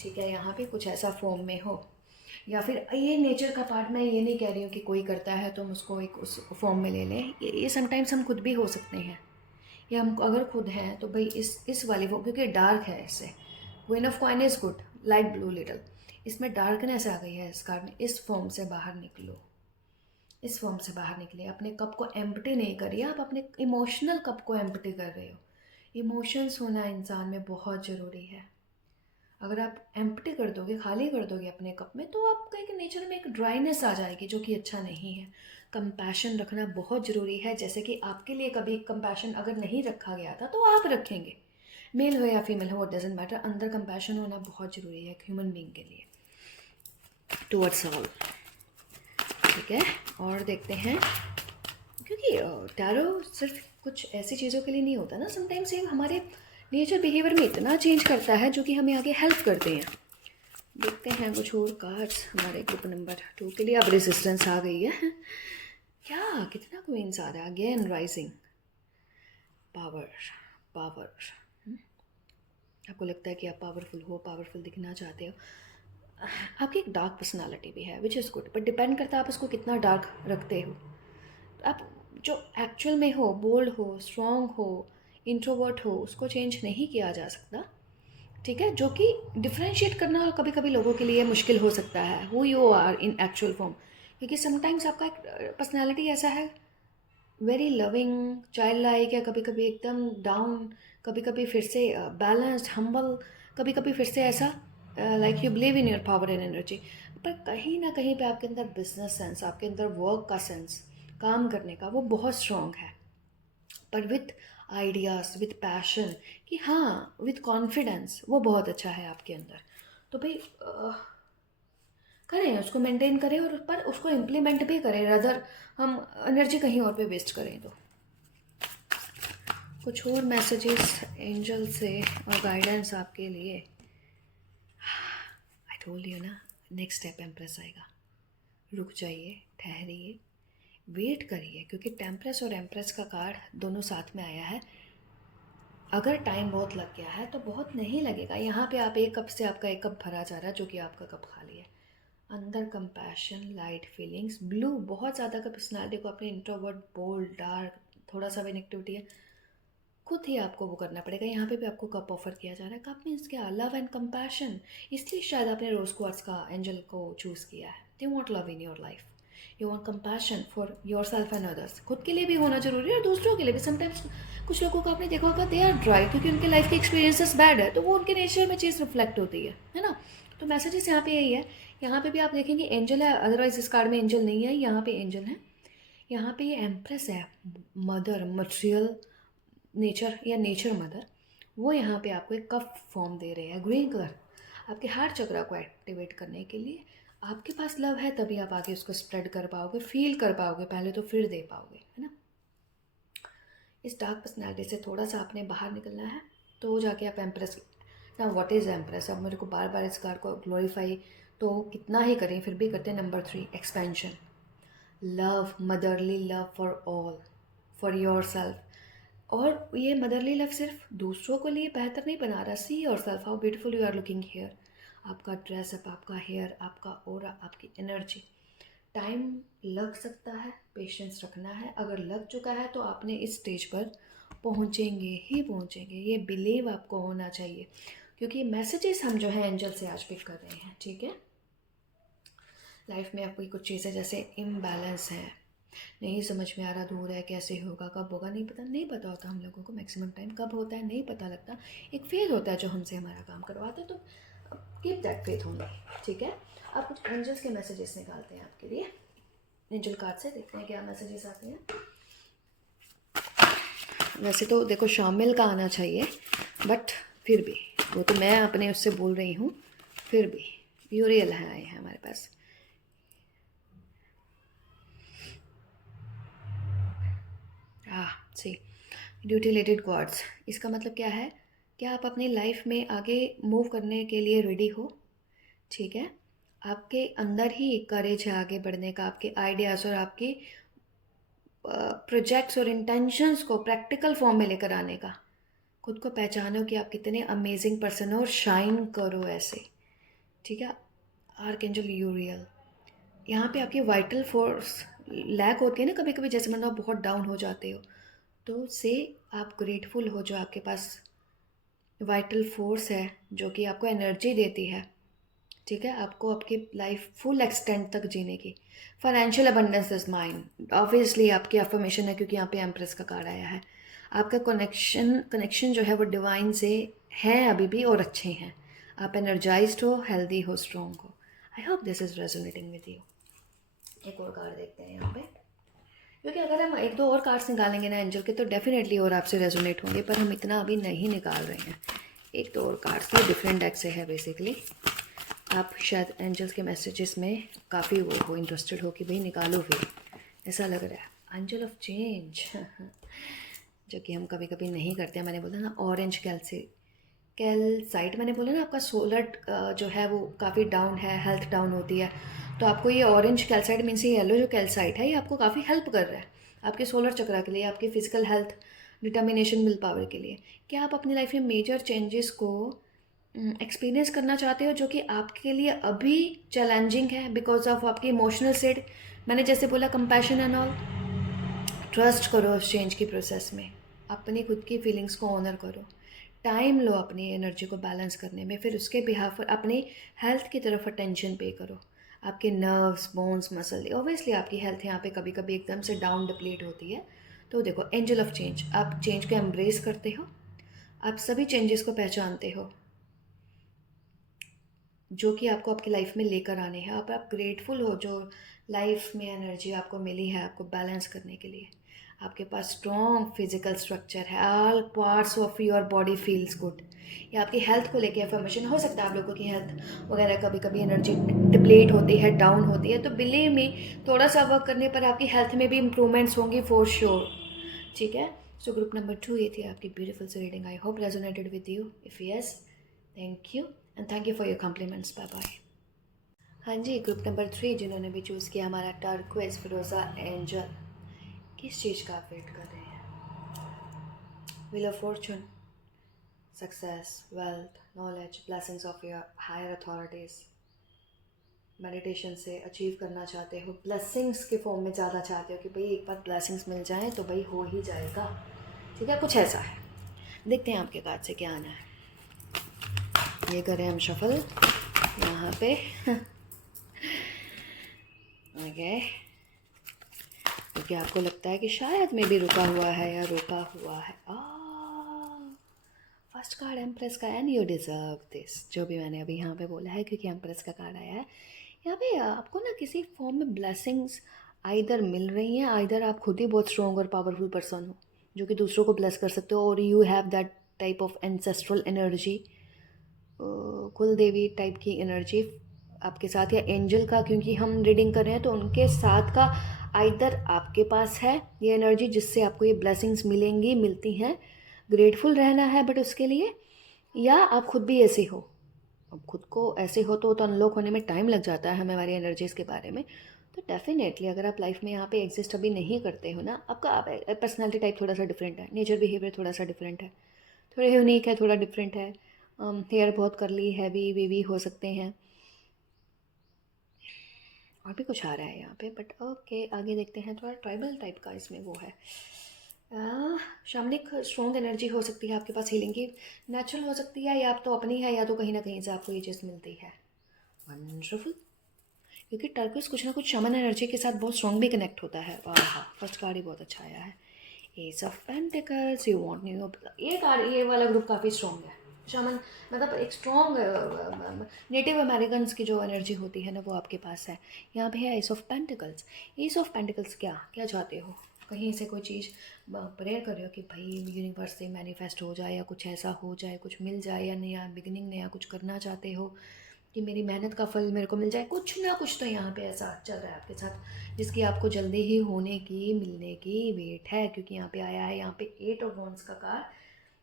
ठीक है, यहाँ पे कुछ ऐसा फॉर्म में हो, या फिर ये नेचर का पार्ट, मैं ये नहीं कह रही हूँ कि कोई करता है तो हम उसको एक उस फॉर्म में ले लें। ये समटाइम्स हम खुद भी हो सकते हैं, या हम अगर खुद हैं तो भाई इस वाली वो, क्योंकि डार्क है इससे। Queen of coin is good, light blue little, इसमें डार्कनेस आ गई है इस कार्ड में। इस फॉर्म से बाहर निकलो, इस फॉर्म से बाहर निकलिए। अपने कप को एम्प्टी नहीं करिए, आप अपने इमोशनल कप को एम्प्टी कर रहे हो। इमोशंस होना इंसान में बहुत ज़रूरी है। अगर आप एम्प्टी कर दोगे, खाली कर दोगे अपने कप में, तो आपका एक नेचर में एक ड्राइनेस आ जाएगी, जो कि अच्छा नहीं है। कंपैशन रखना बहुत ज़रूरी है। जैसे कि आपके लिए कभी कंपैशन अगर नहीं रखा गया था तो आप रखेंगे, मेल हो या फीमेल हो, वो डजेंट मैटर। अंदर कंपैशन होना बहुत ज़रूरी है एक ह्यूमन बींग के लिए, टूवर्ड्स ऑल, ठीक है। और देखते हैं, क्योंकि टैरो सिर्फ कुछ ऐसी चीज़ों के लिए नहीं होता ना, समटाइम्स ये हमारे नेचर बिहेवियर में इतना चेंज करता है जो कि हमें आगे हेल्प करते हैं। देखते हैं कुछ और कार्ड्स हमारे ग्रुप नंबर 2 के लिए। अब रेजिस्टेंस आ गई है। क्या, कितना क्वींस आ रहा है, अगेन राइजिंग, पावर, पावर। आपको लगता है कि आप पावरफुल हो, पावरफुल दिखना चाहते हो। आपकी एक डार्क पर्सनालिटी भी है, which is good, but depend करता है आप उसको कितना डार्क रखते हो। आप जो एक्चुअल में हो, बोल्ड हो, स्ट्रॉन्ग हो, इंट्रोवर्ट हो, उसको चेंज नहीं किया जा सकता, ठीक है। जो कि डिफ्रेंशिएट करना कभी कभी लोगों के लिए मुश्किल हो सकता है, who you are in actual form. क्योंकि समटाइम्स आपका एक पर्सनैलिटी ऐसा है, वेरी लविंग, चाइल्ड लाइक, या कभी कभी एकदम डाउन, कभी कभी फिर से बैलेंस्ड, हम्बल, कभी कभी फिर से ऐसा like you believe in your power and energy. पर कहीं ना कहीं पे आपके अंदर बिजनेस सेंस, आपके अंदर वर्क का सेंस, काम करने का, वो बहुत स्ट्रॉन्ग है। पर विथ आइडियाज़, विथ पैशन, कि हाँ, विथ कॉन्फिडेंस, वो बहुत अच्छा है आपके अंदर। तो भाई करें, उसको मेंटेन करें, और पर उसको इम्प्लीमेंट भी करें, रदर हम एनर्जी कहीं और पे वेस्ट करें। तो कुछ और मैसेजेस एंजल से और गाइडेंस आपके लिए। आई टोल्ड यू ना, नेक्स्ट स्टेप एम्प्रेस आएगा। रुक जाइए, ठहरिए, वेट करिए, क्योंकि टेम्प्रेस और एम्प्रेस का कार्ड दोनों साथ में आया है। अगर टाइम बहुत लग गया है तो बहुत नहीं लगेगा। यहाँ पे आप एक कप से आपका एक कप भरा जा रहा है, जो कि आपका कप खाली है। अंदर कंपैशन, लाइट फीलिंग्स, ब्लू, बहुत ज़्यादा का पर्सनालिटी को अपने इंट्रोवर्ट, बोल्ड, डार्क, थोड़ा सा भी नेगेटिविटी है, खुद ही आपको वो करना पड़ेगा। यहाँ पे भी आपको कप ऑफर किया जा रहा है। कप मीन्स क्या, लव एंड कंपैशन। इसलिए शायद आपने रोज क्वार्ट्स का एंजल को चूज़ किया है। They want love in your life, you want compassion for your self and others. खुद के लिए भी होना जरूरी है और दूसरों के लिए भी। समटाइम्स कुछ लोगों को आपने देखा होगा, दे आर ड्राई, क्योंकि उनके लाइफ के एक्सपीरियंसेस बैड है, तो वो उनके नेचर में चीज़ रिफ्लेक्ट होती है ना। तो मैसेजेस यहाँ पे यही है। यहाँ पे भी आप देखेंगे एंजल है, अदरवाइज इस कार्ड में एंजल नहीं है, यहाँ पे एंजल है। यहाँ पे ये एम्प्रेस है, मदर, मटेरियल नेचर या नेचर मदर, वो यहाँ पे आपको एक कप फॉर्म दे रहे हैं, ग्रीन कलर, आपके हार्ट चक्रा को एक्टिवेट करने के लिए। आपके पास लव है तभी आप आगे उसको स्प्रेड कर पाओगे, फील कर पाओगे पहले, तो फिर दे पाओगे, है ना। इस डार्क पर्सनैलिटी से थोड़ा सा आपने बाहर निकलना है, तो जाके आप एम्प्रेस। ना व्हाट इज़ एम्प्रेस, अब मेरे को बार बार इस कार्ड को ग्लोरीफाई तो कितना ही करें, फिर भी करते हैं। Number 3, expansion, love, motherly love for all, for your self. और ये मदरली लव सिर्फ दूसरों के लिए बेहतर नहीं बना रहा। See your self, how beautiful you are looking hair, आपका ड्रेसअप, आपका हेयर, आपका ओरा, आपकी एनर्जी। टाइम लग सकता है, पेशेंस रखना है। अगर लग चुका है तो आपने इस स्टेज पर पहुँचेंगे ही पहुँचेंगे, ये बिलीव आपको होना चाहिए, क्योंकि मैसेजेस हम जो है एंजल से आज पिक कर रहे हैं, ठीक है। लाइफ में आपकी कुछ चीज़ें जैसे इम्बैलेंस हैं, नहीं समझ में आ रहा, दूर है, कैसे होगा, कब होगा, नहीं पता होता हम लोगों को। मैक्सिमम टाइम कब होता है नहीं पता लगता। एक फेथ होता है जो हमसे हमारा काम करवाता है, तो कीप दैट फेथ ओनली, ठीक है। आप कुछ एंजल्स के मैसेजेस निकालते हैं आपके लिए एंजल कार्ड से, देखते हैं क्या मैसेजेस आते हैं। वैसे तो देखो शामिल का आना चाहिए, बट फिर भी वो तो मैं अपने उससे बोल रही हूँ, फिर भी यूरियल है आए हैं हमारे पास। सी ड्यूटी-रिलेटेड गॉड्स, इसका मतलब क्या है? क्या आप अपनी लाइफ में आगे मूव करने के लिए रेडी हो? ठीक है, आपके अंदर ही करेज है आगे बढ़ने का, आपके आइडियाज़ और आपके प्रोजेक्ट्स और इंटेंशंस को प्रैक्टिकल फॉर्म में लेकर आने का। खुद को पहचानो कि आप कितने अमेजिंग पर्सन हो और शाइन करो ऐसे, ठीक है। आर्कएंजल यूरियल, यहाँ पे आपकी वाइटल फोर्स लैक होती है ना कभी कभी, जैसे मतलब आप बहुत डाउन हो जाते हो, तो से आप ग्रेटफुल हो जो आपके पास वाइटल फोर्स है जो कि आपको एनर्जी देती है, ठीक है, आपको आपकी लाइफ फुल एक्सटेंड तक जीने की। Financial abundance is mind, obviously आपकी अफर्मेशन है क्योंकि यहाँ पे एम्प्रेस का कार्ड आया है। आपका कनेक्शन जो है वो डिवाइन से है अभी भी, और अच्छे हैं। आप एनर्जाइज्ड हो, हेल्दी हो, स्ट्रॉन्ग हो। I hope this is resonating with you. एक और कार्ड देखते हैं यहाँ पे, क्योंकि अगर हम एक दो और कार्ड्स निकालेंगे ना एंजल के तो डेफिनेटली और आपसे रेजोनेट होंगे, पर हम इतना अभी नहीं निकाल रहे हैं। एक दो और कार्ड्स, ये डिफरेंट डेक से है बेसिकली। आप शायद एंजल्स के मैसेजेस में काफ़ी वो हो, इंटरेस्टेड हो कि भाई निकालो फिर, ऐसा लग रहा है। एंजल ऑफ चेंज जो कि हम कभी कभी नहीं करते हैं। मैंने बोला ना ऑरेंज कैल्साइट, मैंने बोला ना आपका सोलर जो है वो काफ़ी डाउन है, हेल्थ डाउन होती है, तो आपको ये ऑरेंज कैल्साइट मीन्स ये येलो जो कैल्साइट है ये आपको काफ़ी हेल्प कर रहा है आपके सोलर चक्रा के लिए, आपकी physical health, determination, will power के लिए। क्या आप अपनी लाइफ में मेजर चेंजेस को एक्सपीरियंस करना चाहते हो जो कि आपके लिए अभी चैलेंजिंग है बिकॉज ऑफ आपकी इमोशनल स्टेट? मैंने जैसे बोला कंपैशन एंड ऑल, ट्रस्ट करो उस चेंज की प्रोसेस में, अपनी खुद की फीलिंग्स को ऑनर करो, टाइम लो अपनी एनर्जी को बैलेंस करने में, फिर उसके बिहाफ पर अपनी हेल्थ की तरफ अटेंशन पे करो। आपके नर्व्स, बोन्स, मसल, ऑब्वियसली आपकी हेल्थ यहाँ पे कभी कभी एकदम से डाउन डिप्लीट होती है, तो देखो एंजल ऑफ चेंज, आप चेंज को एम्ब्रेस करते हो, आप सभी चेंजेस को पहचानते हो जो कि आपको आपकी लाइफ में लेकर आने हैं। आप ग्रेटफुल हो जो लाइफ में एनर्जी आपको मिली है आपको बैलेंस करने के लिए। आपके पास स्ट्रॉन्ग फिजिकल स्ट्रक्चर है, all parts of your body feels good. या आपकी हेल्थ को लेके अफर्मेशन हो सकता है, आप लोगों की हेल्थ वगैरह कभी कभी एनर्जी डिप्लीट होती है, डाउन होती है, तो बिलीव में थोड़ा सा वर्क करने पर आपकी हेल्थ में भी इंप्रूवमेंट्स होंगी फॉर श्योर, ठीक है। सो ग्रुप नंबर 2 ये थी आपकी beautiful sea reading. I hope resonated with you. If yes, thank you and thank you for your compliments. Bye bye. हाँ जी, ग्रुप नंबर 3 जिन्होंने भी चूज़ किया हमारा टर्क्वाइज फिरोज़ा एंजल, किस चीज़ का आप वेट कर रहे हैं? Wheel of fortune, success, wealth, knowledge, blessings of your higher authorities, meditation से अचीव करना चाहते हो, ब्लेसिंग्स के फॉर्म में ज़्यादा चाहते हो कि भाई एक बार ब्लेसिंग्स मिल जाएं तो भाई हो ही जाएगा, ठीक है, कुछ ऐसा है। देखते हैं आपके कार्ड से क्या आना है। ये करें हम शफल यहाँ पे ओके, क्योंकि आपको लगता है कि शायद मैं भी रुका हुआ है या रोका हुआ है। फर्स्ट कार्ड एम्प्रेस का, एंड यू डिज़र्व दिस, जो भी मैंने अभी यहाँ पे बोला है क्योंकि एम्प्रेस का कार्ड आया है। यहाँ पे आपको ना किसी फॉर्म में ब्लेसिंग्स आइदर मिल रही हैं, आइदर आप खुद ही बहुत स्ट्रॉन्ग और पावरफुल पर्सन हो जो कि दूसरों को ब्लेस कर सकते हो, और you have that type of ancestral energy, कुल देवी टाइप की एनर्जी आपके साथ, या एंजल का, क्योंकि हम रीडिंग कर रहे हैं तो उनके साथ का आइदर आपके पास है ये एनर्जी जिससे आपको ये ब्लेसिंग्स मिलेंगी, मिलती हैं, ग्रेटफुल रहना है बट उसके लिए, या आप खुद भी ऐसे हो। अब खुद को ऐसे हो तो अनलॉक होने में टाइम लग जाता है हमें हमारी एनर्जीज़ के बारे में। तो डेफिनेटली अगर आप लाइफ में यहाँ पे एग्जिस्ट अभी नहीं करते हो ना, आपका पर्सनैलिटी टाइप थोड़ा सा डिफरेंट है, नेचर बिहेवियर थोड़ा सा डिफरेंट है, थोड़े यूनिक है, थोड़ा डिफरेंट है, हेयर बहुत करली हैवी वेवी हो सकते हैं, और भी कुछ आ रहा है यहाँ पे, बट ओके आगे देखते हैं। थोड़ा ट्राइबल टाइप का इसमें वो है। शामनिक स्ट्रॉन्ग एनर्जी हो सकती है आपके पास, हीलिंग की, नेचुरल हो सकती है, या आप तो अपनी है या तो कहीं ना कहीं से आपको ये चीज़ मिलती है। वंडरफुल। क्योंकि टर्किश कुछ ना कुछ शमन एनर्जी के साथ बहुत स्ट्रॉन्ग भी कनेक्ट होता है। वाह, फर्स्ट कार्ड ही बहुत अच्छा आया है, S of pentacles. You want new, ये कार्ड, ये वाला ग्रुप काफ़ी स्ट्रॉन्ग है। शमन मतलब एक स्ट्रॉन्ग नेटिव अमेरिकन्स की जो एनर्जी होती है ना, वो आपके पास है। यहाँ पे है S of pentacles. S of pentacles क्या क्या चाहते हो? कहीं से कोई चीज़ प्रेयर कर रहे हो कि भाई यूनिवर्स से मैनिफेस्ट हो जाए, या कुछ ऐसा हो जाए, कुछ मिल जाए, या नया बिगिनिंग, नया कुछ करना चाहते हो कि मेरी मेहनत का फल मेरे को मिल जाए। कुछ ना कुछ तो यहाँ पे ऐसा चल रहा है आपके साथ, जिसकी आपको जल्दी ही होने की, मिलने की वेट है। क्योंकि यहाँ पे आया है, यहाँ पे 8 ऑफ वॉन्ड्स का कार्ड,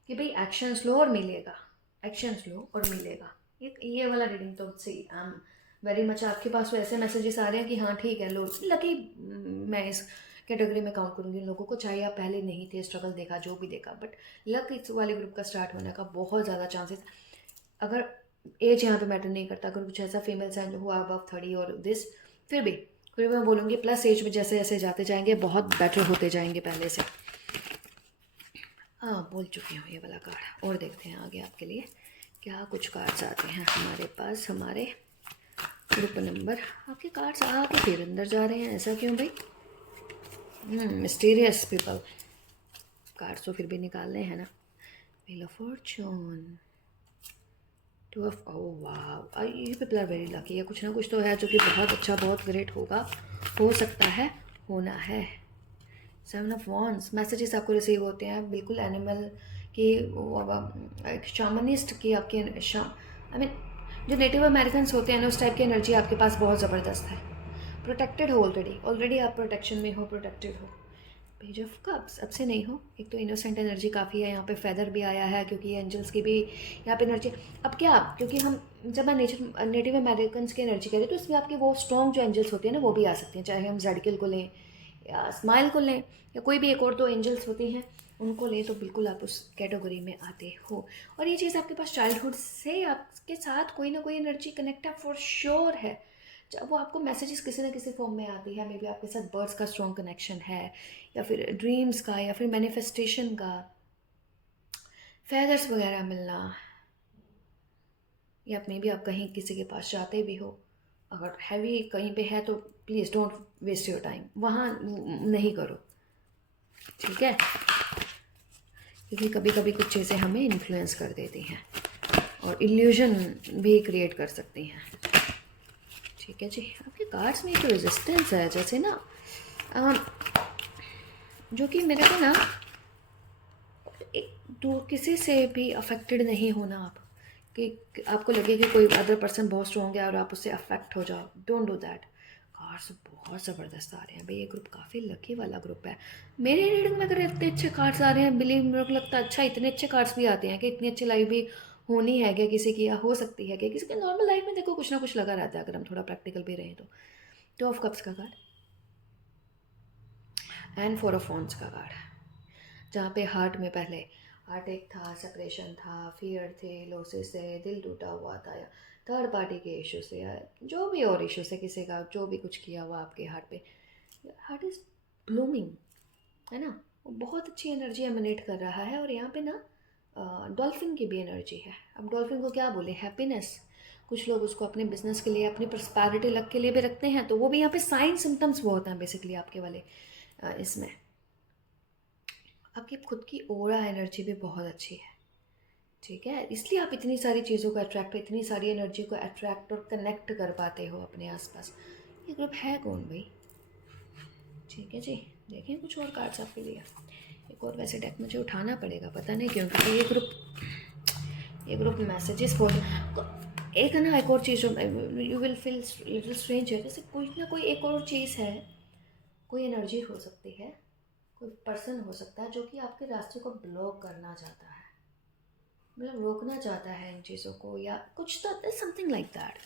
कि भाई एक्शन लो और मिलेगा, एक्शन लो और मिलेगा। ये वाला रीडिंग तो सी आई एम वेरी मच, आपके पास तो ऐसे मैसेजेस आ रहे हैं कि हाँ ठीक है, लो लकी। मैं इस कैटेगरी में काउंट करूँगी उन लोगों को, चाहे आप पहले नहीं थे, स्ट्रगल देखा, जो भी देखा, बट लक इस वाले ग्रुप का स्टार्ट होने का बहुत ज़्यादा चांसेस। अगर एज यहाँ पे मैटर नहीं करता, अगर कुछ ऐसा फीमेल साइन हुआ अबव 30 और दिस, फिर मैं बोलूँगी प्लस एज में जैसे जैसे जाते जाएंगे बहुत बेटर होते जाएंगे पहले से। हाँ, बोल चुकी हूँ ये वाला कार्ड। और देखते हैं आगे आपके लिए क्या कुछ कार्ड्स आते हैं हमारे पास, हमारे ग्रुप नंबर। आपके कार्ड्स आके फिर अंदर जा रहे हैं, ऐसा क्यों भाई? मिस्टीरियस पीपल कार्ड्स तो फिर भी निकालने हैं ना। Wheel of fortune, two of, oh वाह, ये पीपल आर वेरी लकी है। कुछ ना कुछ तो है जो कि बहुत अच्छा, बहुत ग्रेट होगा, हो सकता है, होना है। 7 ऑफ वॉन्ड्स, मैसेजेस आपको रिसीव होते हैं बिल्कुल एनिमल की, एक शामनिस्ट की, आपकी आई मीन जो नेटिव अमेरिकन्स होते हैं ना, उस टाइप की एनर्जी आपके पास बहुत ज़बरदस्त है। प्रोटेक्टेड हो ऑलरेडी आप प्रोटेक्शन में हो, प्रोटेक्टेड हो। पेज ऑफ कप्स, अब से नहीं हो। एक तो इनोसेंट एनर्जी काफ़ी है यहाँ पे, फेदर भी आया है, क्योंकि एंजल्स की भी यहाँ पे एनर्जी। अब क्या, क्योंकि हम जब मैं नेटिव अमेरिकन्स की एनर्जी कह रही तो इसमें आपके वो स्ट्रॉन्ग जो एंजल्स होते हैं ना, वो भी आ सकती हैं। चाहे हम जेडकिल को लें या स्माइल को लें, या कोई भी एक और दो एंजल्स होती हैं उनको लें, तो बिल्कुल आप उस कैटेगरी में आते हो। और ये चीज़ आपके पास चाइल्डहुड से आपके साथ कोई ना कोई एनर्जी कनेक्ट है, फॉर श्योर है। जब वो आपको मैसेजेस किसी ना किसी फॉर्म में आती है, मे बी आपके साथ बर्ड्स का स्ट्रॉन्ग कनेक्शन है, या फिर ड्रीम्स का, या फिर मैनिफेस्टेशन का, फेदर्स वगैरह मिलना, या मे बी आप कहीं किसी के पास जाते भी हो, अगर हैवी कहीं पे है तो please don't waste your time, वहाँ नहीं करो, ठीक है? क्योंकि कभी कभी कुछ चीज़ें हमें इन्फ्लुएंस कर देती हैं और इल्यूजन भी क्रिएट कर सकती हैं, ठीक है जी। आपके कार्ड्स में एक रेजिस्टेंस है, जैसे ना जो कि मेरे को ना किसी से भी अफेक्टेड नहीं होना आप, कि आपको लगे कि कोई अदर पर्सन बहुत स्ट्रॉन्ग है और आप उससे अफेक्ट हो जाओ, डोंट डू दैट। कार्ड्स बहुत ज़बरदस्त आ रहे हैं भाई, ये ग्रुप काफ़ी लकी वाला ग्रुप है। मेरे रीडिंग में अगर इतने अच्छे कार्ड्स आ रहे हैं, बिलीव, मेरे को लगता है अच्छा इतने अच्छे कार्ड्स भी आते हैं कि इतनी अच्छी लाइफ भी होनी है क्या किसी की, या हो सकती है क्या किसी की। नॉर्मल लाइफ में देखो कुछ ना कुछ लगा रहता है, अगर हम थोड़ा प्रैक्टिकल भी रहें तो। 2 ऑफ कप्स का कार्ड एंड 4 ऑफ वॉन्ड्स का कार्ड, जहाँ पे हार्ट में पहले हार्ट एक था, सेपरेशन था, फियर थे, लॉसेस थे, दिल टूटा हुआ था, या थर्ड पार्टी के इशू से, या जो भी और इशू से किसी का जो भी कुछ किया हुआ आपके हार्ट पे, हार्ट इज़ ब्लूमिंग, है ना? वो बहुत अच्छी एनर्जी एमिनेट कर रहा है। और यहाँ पे ना डॉल्फिन की भी एनर्जी है। अब डॉल्फिन को क्या बोले, हैप्पीनेस। कुछ लोग उसको अपने बिजनेस के लिए, अपनी प्रस्पैरिटी लक के लिए भी रखते हैं, तो वो भी यहाँ पे साइन सिम्टम्स बहुत हैं बेसिकली आपके वाले इसमें। आपकी खुद की ओरा एनर्जी भी बहुत अच्छी है, ठीक है? इसलिए आप इतनी सारी चीज़ों को अट्रैक्ट, इतनी सारी एनर्जी को अट्रैक्ट और कनेक्ट कर पाते हो अपने आसपास। ये ग्रुप है कौन भाई? ठीक है जी, देखें कुछ और कार्ड्स आपके लिए। एक और वैसे डेक मुझे उठाना पड़ेगा, पता नहीं क्यों, क्योंकि ये ग्रुप मैसेजेस फॉर, एक है ना, एक और चीज़ you will feel little strange है, जैसे कोई ना कोई एक और चीज़ है, कोई एनर्जी हो सकती है, कोई पर्सन हो सकता है जो कि आपके रास्ते को ब्लॉक करना चाहता है, मतलब रोकना चाहता है इन चीज़ों को, या कुछ तो समथिंग लाइक दैट,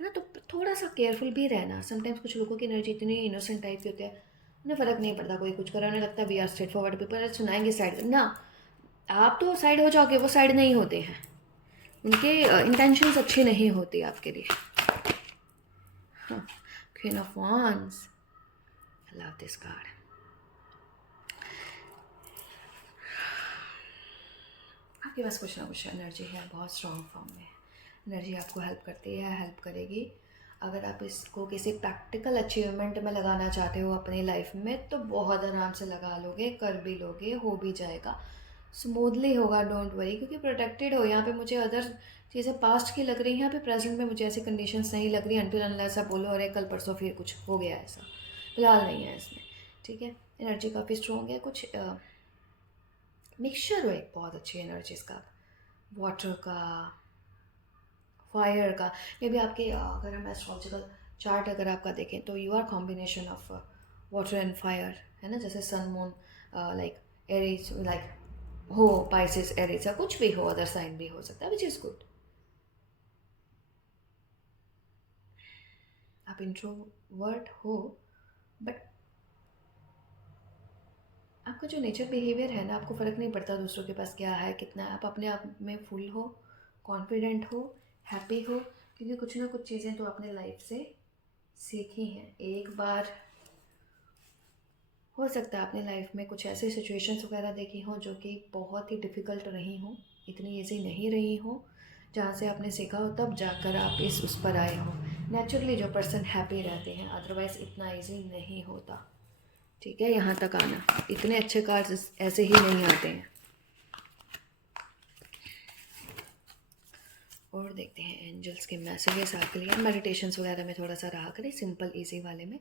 है ना? तो थोड़ा सा केयरफुल भी रहना। समटाइम्स कुछ लोगों की एनर्जी इतनी इनोसेंट टाइप की होती है, उन्हें फ़र्क नहीं पड़ता, कोई कुछ कराने लगता है, we are straight forward people, सुनाएंगे साइड ना, आप तो साइड हो जाओगे, वो साइड नहीं होते हैं, उनके इंटेंशंस अच्छे नहीं होते आपके लिए। हाँ, Queen of Wands. I love this card. आपके पास कुछ ना कुछ एनर्जी है बहुत स्ट्रॉन्ग फॉर्म में. एनर्जी आपको हेल्प करती है, हेल्प करेगी. अगर आप इसको किसी प्रैक्टिकल अचीवमेंट में लगाना चाहते हो अपनी लाइफ में तो बहुत आराम से लगा लोगे, कर भी लोगे, हो भी जाएगा, स्मूथली होगा. डोंट वरी, क्योंकि प्रोटेक्टेड हो. यहाँ पे मुझे अदर चीज़ें पास्ट की लग रही हैं, यहाँ पे प्रेजेंट में मुझे ऐसी कंडीशंस नहीं लग रही अनटिल अनलेस आप बोलो अरे कल परसों फिर कुछ हो गया ऐसा. फिलहाल नहीं है इसमें. ठीक है, एनर्जी काफ़ी स्ट्रॉन्ग है. कुछ मिक्सचर हो एक बहुत अच्छी एनर्जीज का, वाटर का, फायर का. मे बी आपके अगर हम एस्ट्रोलॉजिकल चार्ट अगर आपका देखें तो you are combination of water and fire, है ना. जैसे sun moon like Aries, like हो पाइसेस एरीज या कुछ भी हो, अदर साइन भी हो सकता है, विच इज़ गुड. आप इंट्रोवर्ट हो बट आपका जो नेचर बिहेवियर है ना, आपको फ़र्क नहीं पड़ता दूसरों के पास क्या है कितना है. आप अपने आप में फुल हो, कॉन्फिडेंट हो, हैप्पी हो, क्योंकि कुछ ना कुछ चीज़ें तो अपने लाइफ से सीखी हैं. एक बार हो सकता है अपने लाइफ में कुछ ऐसे सिचुएशंस वगैरह देखी हों जो कि बहुत ही डिफ़िकल्ट रही हों, इतनी ईजी नहीं रही हों, जहाँ से आपने सीखा हो तब जाकर आप उस पर आए हो. नेचुरली जो पर्सन हैप्पी रहते हैं, अदरवाइज़ इतना ईजी नहीं होता. ठीक है, यहाँ तक आना. इतने अच्छे कार्ड्स ऐसे ही नहीं आते हैं. और देखते हैं एंजल्स के मैसेजेस आपके लिए. मेडिटेशंस वगैरह में थोड़ा सा रहा करें, सिंपल इजी वाले में.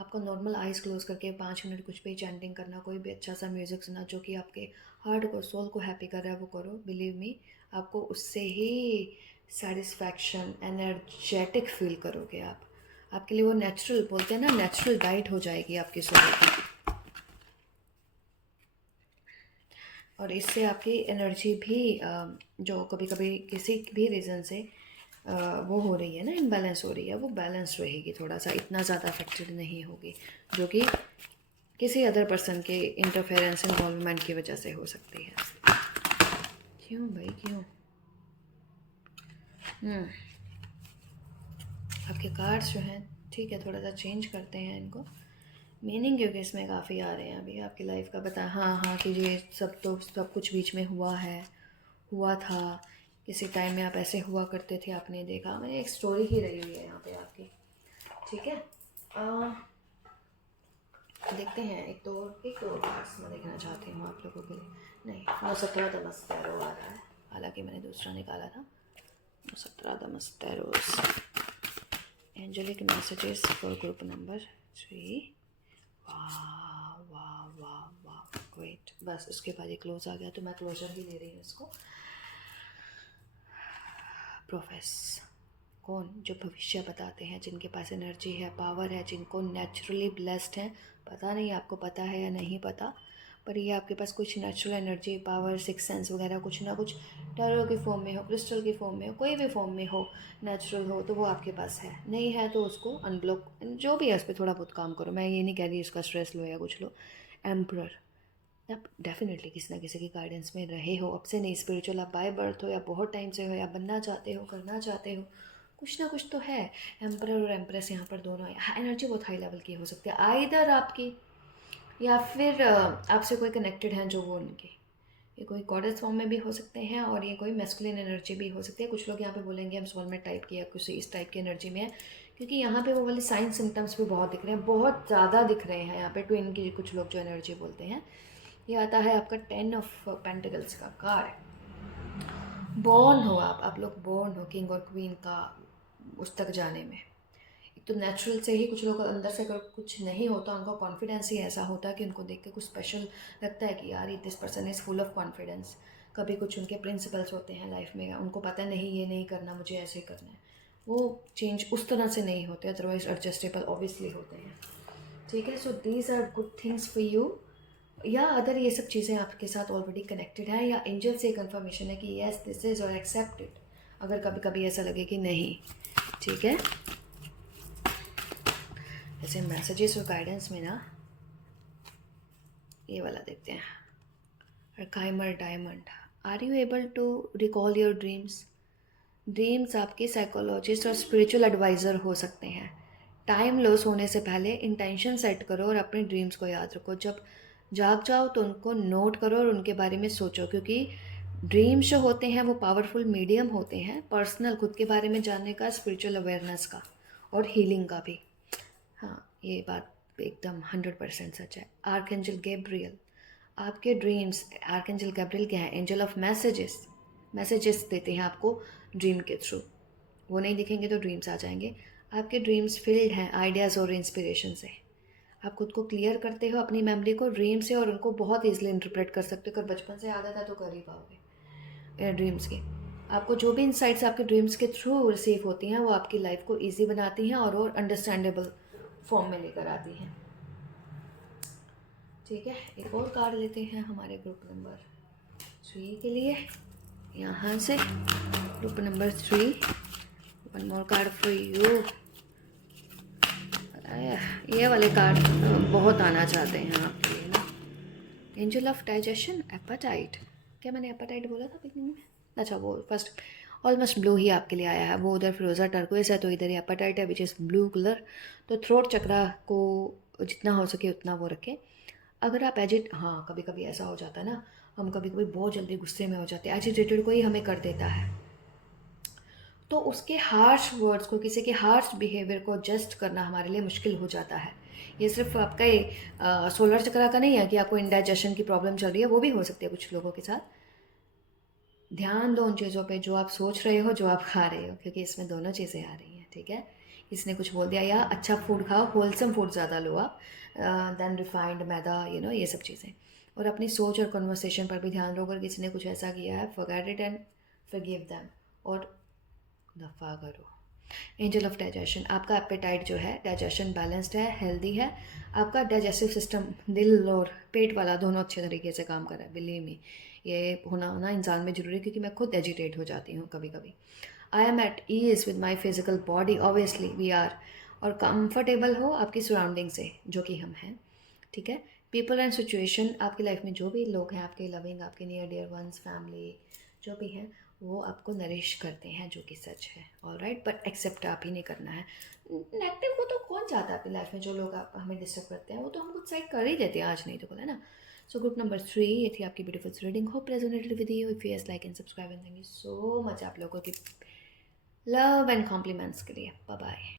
आपको नॉर्मल आइज़ क्लोज करके 5 मिनट कुछ भी चैंटिंग करना, कोई भी अच्छा सा म्यूज़िक सुना जो कि आपके हार्ट को, सोल को हैप्पी कर रहा है, वो करो. बिलीव मी, आपको उससे ही सेटिस्फैक्शन, एनर्जेटिक फील करोगे आप. आपके लिए वो नेचुरल, बोलते हैं ना, नेचुरल डाइट हो जाएगी आपकी सोल की. और इससे आपकी एनर्जी भी जो कभी कभी किसी भी रीज़न से वो हो रही है ना, इम्बैलेंस हो रही है, वो बैलेंस रहेगी. थोड़ा सा इतना ज़्यादा अफेक्टेड नहीं होगी, जो कि किसी अदर पर्सन के इंटरफेरेंस, इन्वॉल्वमेंट की वजह से हो सकती है. क्यों भाई क्यों? आपके कार्ड्स जो हैं, ठीक है, थोड़ा सा चेंज करते हैं इनको मीनिंग, क्योंकि इसमें काफ़ी आ रहे हैं अभी आपकी लाइफ का. बता, हाँ हाँ कि ये सब कुछ बीच में हुआ है, हुआ था, किसी टाइम में आप ऐसे हुआ करते थे, आपने देखा. मैं एक स्टोरी ही रही हुई है यहाँ पे आपकी. ठीक है, देखते हैं. एक दो कार्ड्स मैं देखना चाहती हूँ आप लोगों के लिए. नहीं, 9-17 दमस्तेरो आ रहा है, हालांकि मैंने दूसरा निकाला था. 9-17 दमस्तेरोस, angelic messages for group number 3. वाह वाह वाह वाह, ग्रेट. बस उसके बाद ये क्लोज आ गया तो मैं क्लोजर ही ले रही हूँ इसको. प्रोफेस, कौन? जो भविष्य बताते हैं, जिनके पास एनर्जी है, पावर है, जिनको नेचुरली ब्लेस्ड हैं. पता नहीं आपको पता है या नहीं पता, पर ये आपके पास कुछ natural energy, power, six sense वगैरह कुछ ना कुछ टैरो की फॉर्म में हो, क्रिस्टल की फॉर्म में हो, कोई भी फॉर्म में हो, नेचुरल हो, तो वो आपके पास है. नहीं है तो उसको अनब्लॉक, जो भी है उस पर थोड़ा बहुत काम करो. मैं ये नहीं कह रही इसका स्ट्रेस लो या कुछ लो. एम्परर, आप डेफिनेटली किसी ना किसी की गाइडेंस में रहे हो, अब से नहीं. स्पिरिचुअल आप बाय बर्थ हो या बहुत टाइम से हो, या बनना चाहते हो, करना चाहते हो, कुछ ना कुछ तो है. एम्परर और एम्प्रेस यहाँ पर दोनों है. एनर्जी बहुत हाई लेवल की हो सकती है, आइदर आपकी या फिर आपसे कोई कनेक्टेड हैं जो वो उनके. ये कोई गॉडेस फॉर्म में भी हो सकते हैं और ये कोई मैस्कुलिन एनर्जी भी हो सकती है. कुछ लोग यहाँ पे बोलेंगे हम सोलमेट टाइप की या कुछ इस टाइप की एनर्जी में है, क्योंकि यहाँ पे वो वाले साइन सिम्टम्स भी बहुत दिख रहे हैं, बहुत ज़्यादा दिख रहे हैं यहाँ पे. ट्विन की कुछ लोग जो एनर्जी बोलते हैं. ये आता है आपका 10 ऑफ पेंटिकल्स का कार्ड. बॉर्न हो आप लोग बॉर्न हो किंग और क्वीन का उस तक जाने में. एक तो नेचुरल से ही कुछ लोग अंदर से अगर कुछ नहीं होता, उनका कॉन्फिडेंस ही ऐसा होता है कि उनको देख के कुछ स्पेशल लगता है कि यार this person is full of confidence. कभी कुछ उनके प्रिंसिपल्स होते हैं लाइफ में, उनको पता नहीं ये नहीं करना, मुझे ऐसे करना है. वो चेंज उस तरह से नहीं होते, अदरवाइज एडजस्टेबल ऑब्वियसली होते हैं. ठीक है, so these are good things for you. या अदर ये सब चीज़ें आपके साथ ऑलरेडी कनेक्टेड है, या एंजल से कन्फर्मेशन है कि येस दिस इज़ और एक्सेप्ट इट, अगर कभी कभी ऐसा लगे कि नहीं. ठीक है, ऐसे मैसेजेस और गाइडेंस में ना ये वाला देखते हैं. Herkimer diamond, are you able to recall your dreams? Dreams आपके साइकोलॉजिस्ट और स्पिरिचुअल एडवाइज़र हो सकते हैं. टाइम लॉस होने से पहले इंटेंशन सेट करो और अपने ड्रीम्स को याद रखो। जब जाग जाओ तो उनको नोट करो और उनके बारे में सोचो, क्योंकि ड्रीम्स जो होते हैं वो पावरफुल मीडियम होते हैं पर्सनल खुद के बारे में जानने का, स्पिरिचुअल अवेयरनेस का और हीलिंग का भी। हाँ, ये बात एकदम 100% सच है। आर्कएंजल गैब्रियल, आपके ड्रीम्स, आर्कएंजल गैब्रियल क्या है? Angel of messages. मैसेजेस देते हैं आपको ड्रीम के थ्रू। वो नहीं दिखेंगे तो ड्रीम्स आ जाएंगे। आपके ड्रीम्स फिल्ड हैं आइडियाज़ और इंस्पिरेशन से। आप खुद को क्लियर करते हो अपनी मेमोरी को ड्रीम से, और उनको बहुत ईजिली इंटरप्रेट कर सकते हो। अगर बचपन से आदत है तो कर ही पाओगे ड्रीम्स की। आपको जो भी इंसाइट्स आपके ड्रीम्स के थ्रू रिसीव होती हैं वो आपकी लाइफ को ईजी बनाती हैं और अंडरस्टैंडेबल फॉर्म में लेकर आती हैं। ठीक है, एक और कार्ड लेते हैं हमारे ग्रुप नंबर 3 के लिए। यहाँ से group number 3, one more card for you. ये वाले कार्ड बहुत आना चाहते हैं आपके लिए ना। Angel of digestion, appetite. क्या मैंने एपेटाइट बोला था बिगनिंग में? अच्छा, वो फर्स्ट ऑलमोस्ट ब्लू ही आपके लिए आया है। वो उधर फिरोज़ा टर्कोइज है तो इधर एपेटाइट है विच इज़ ब्लू कलर। तो थ्रोट चक्रा को जितना हो सके उतना वो रखें। अगर आप हाँ, कभी कभी ऐसा हो जाता है ना, हम कभी कभी बहुत जल्दी गुस्से में हो जाते हैं। एजिटेटेड को ही हमें कर देता है, तो उसके हार्श वर्ड्स को, किसी के हार्श बिहेवियर को एडजस्ट करना हमारे लिए मुश्किल हो जाता है। ये सिर्फ आपका ही सोलर चक्रा का नहीं है कि आपको इंडाइजेशन की प्रॉब्लम चल रही है, वो भी हो सकती है कुछ लोगों के साथ। ध्यान दो उन चीज़ों पे जो आप सोच रहे हो, जो आप खा रहे हो, क्योंकि इसमें दोनों चीज़ें आ रही हैं। ठीक है, किसी ने कुछ बोल दिया, या अच्छा फूड खाओ, होलसम फूड ज़्यादा लो आप देन रिफाइंड मैदा, ये सब चीज़ें। और अपनी सोच और कन्वर्सेशन पर भी ध्यान दो। अगर किसी ने कुछ ऐसा किया है, forget it and forgive them, और दफ़ा करो। एंजल ऑफ डाइजेशन, आपका एपेटाइट जो है, डाइजेशन बैलेंस्ड है, हेल्दी है। आपका डाइजेस्टिव सिस्टम, दिल और पेट वाला दोनों अच्छे तरीके से काम कर रहा है। बिलीव मी, ये होना इंसान में ज़रूरी है, क्योंकि मैं खुद एजिटेट हो जाती हूँ कभी कभी। I am at ease with my physical body, obviously we are. और कंफर्टेबल हो आपकी सराउंडिंग से, जो कि हम हैं। ठीक है, पीपल एंड सिचुएशन, आपकी लाइफ में जो भी लोग हैं आपके लविंग, आपके नियर डियर वंस, फैमिली जो भी हैं, वो आपको नरिश करते हैं, जो कि सच है। ऑलराइट, बट एक्सेप्ट आप ही नहीं करना है। नेगेटिव को तो कौन चाहता है अपनी लाइफ में? जो लोग आप हमें डिस्टर्ब करते हैं वो तो हम खुद साइड कर ही देते हैं, आज नहीं तो कल, है ना। सो ग्रुप नंबर 3, ये थी आपकी beautiful reading. Hope resonated with you. If yes, like and subscribe, and thank you so much आप लोगों की लव एंड कॉम्प्लीमेंट्स के लिए। Bye bye.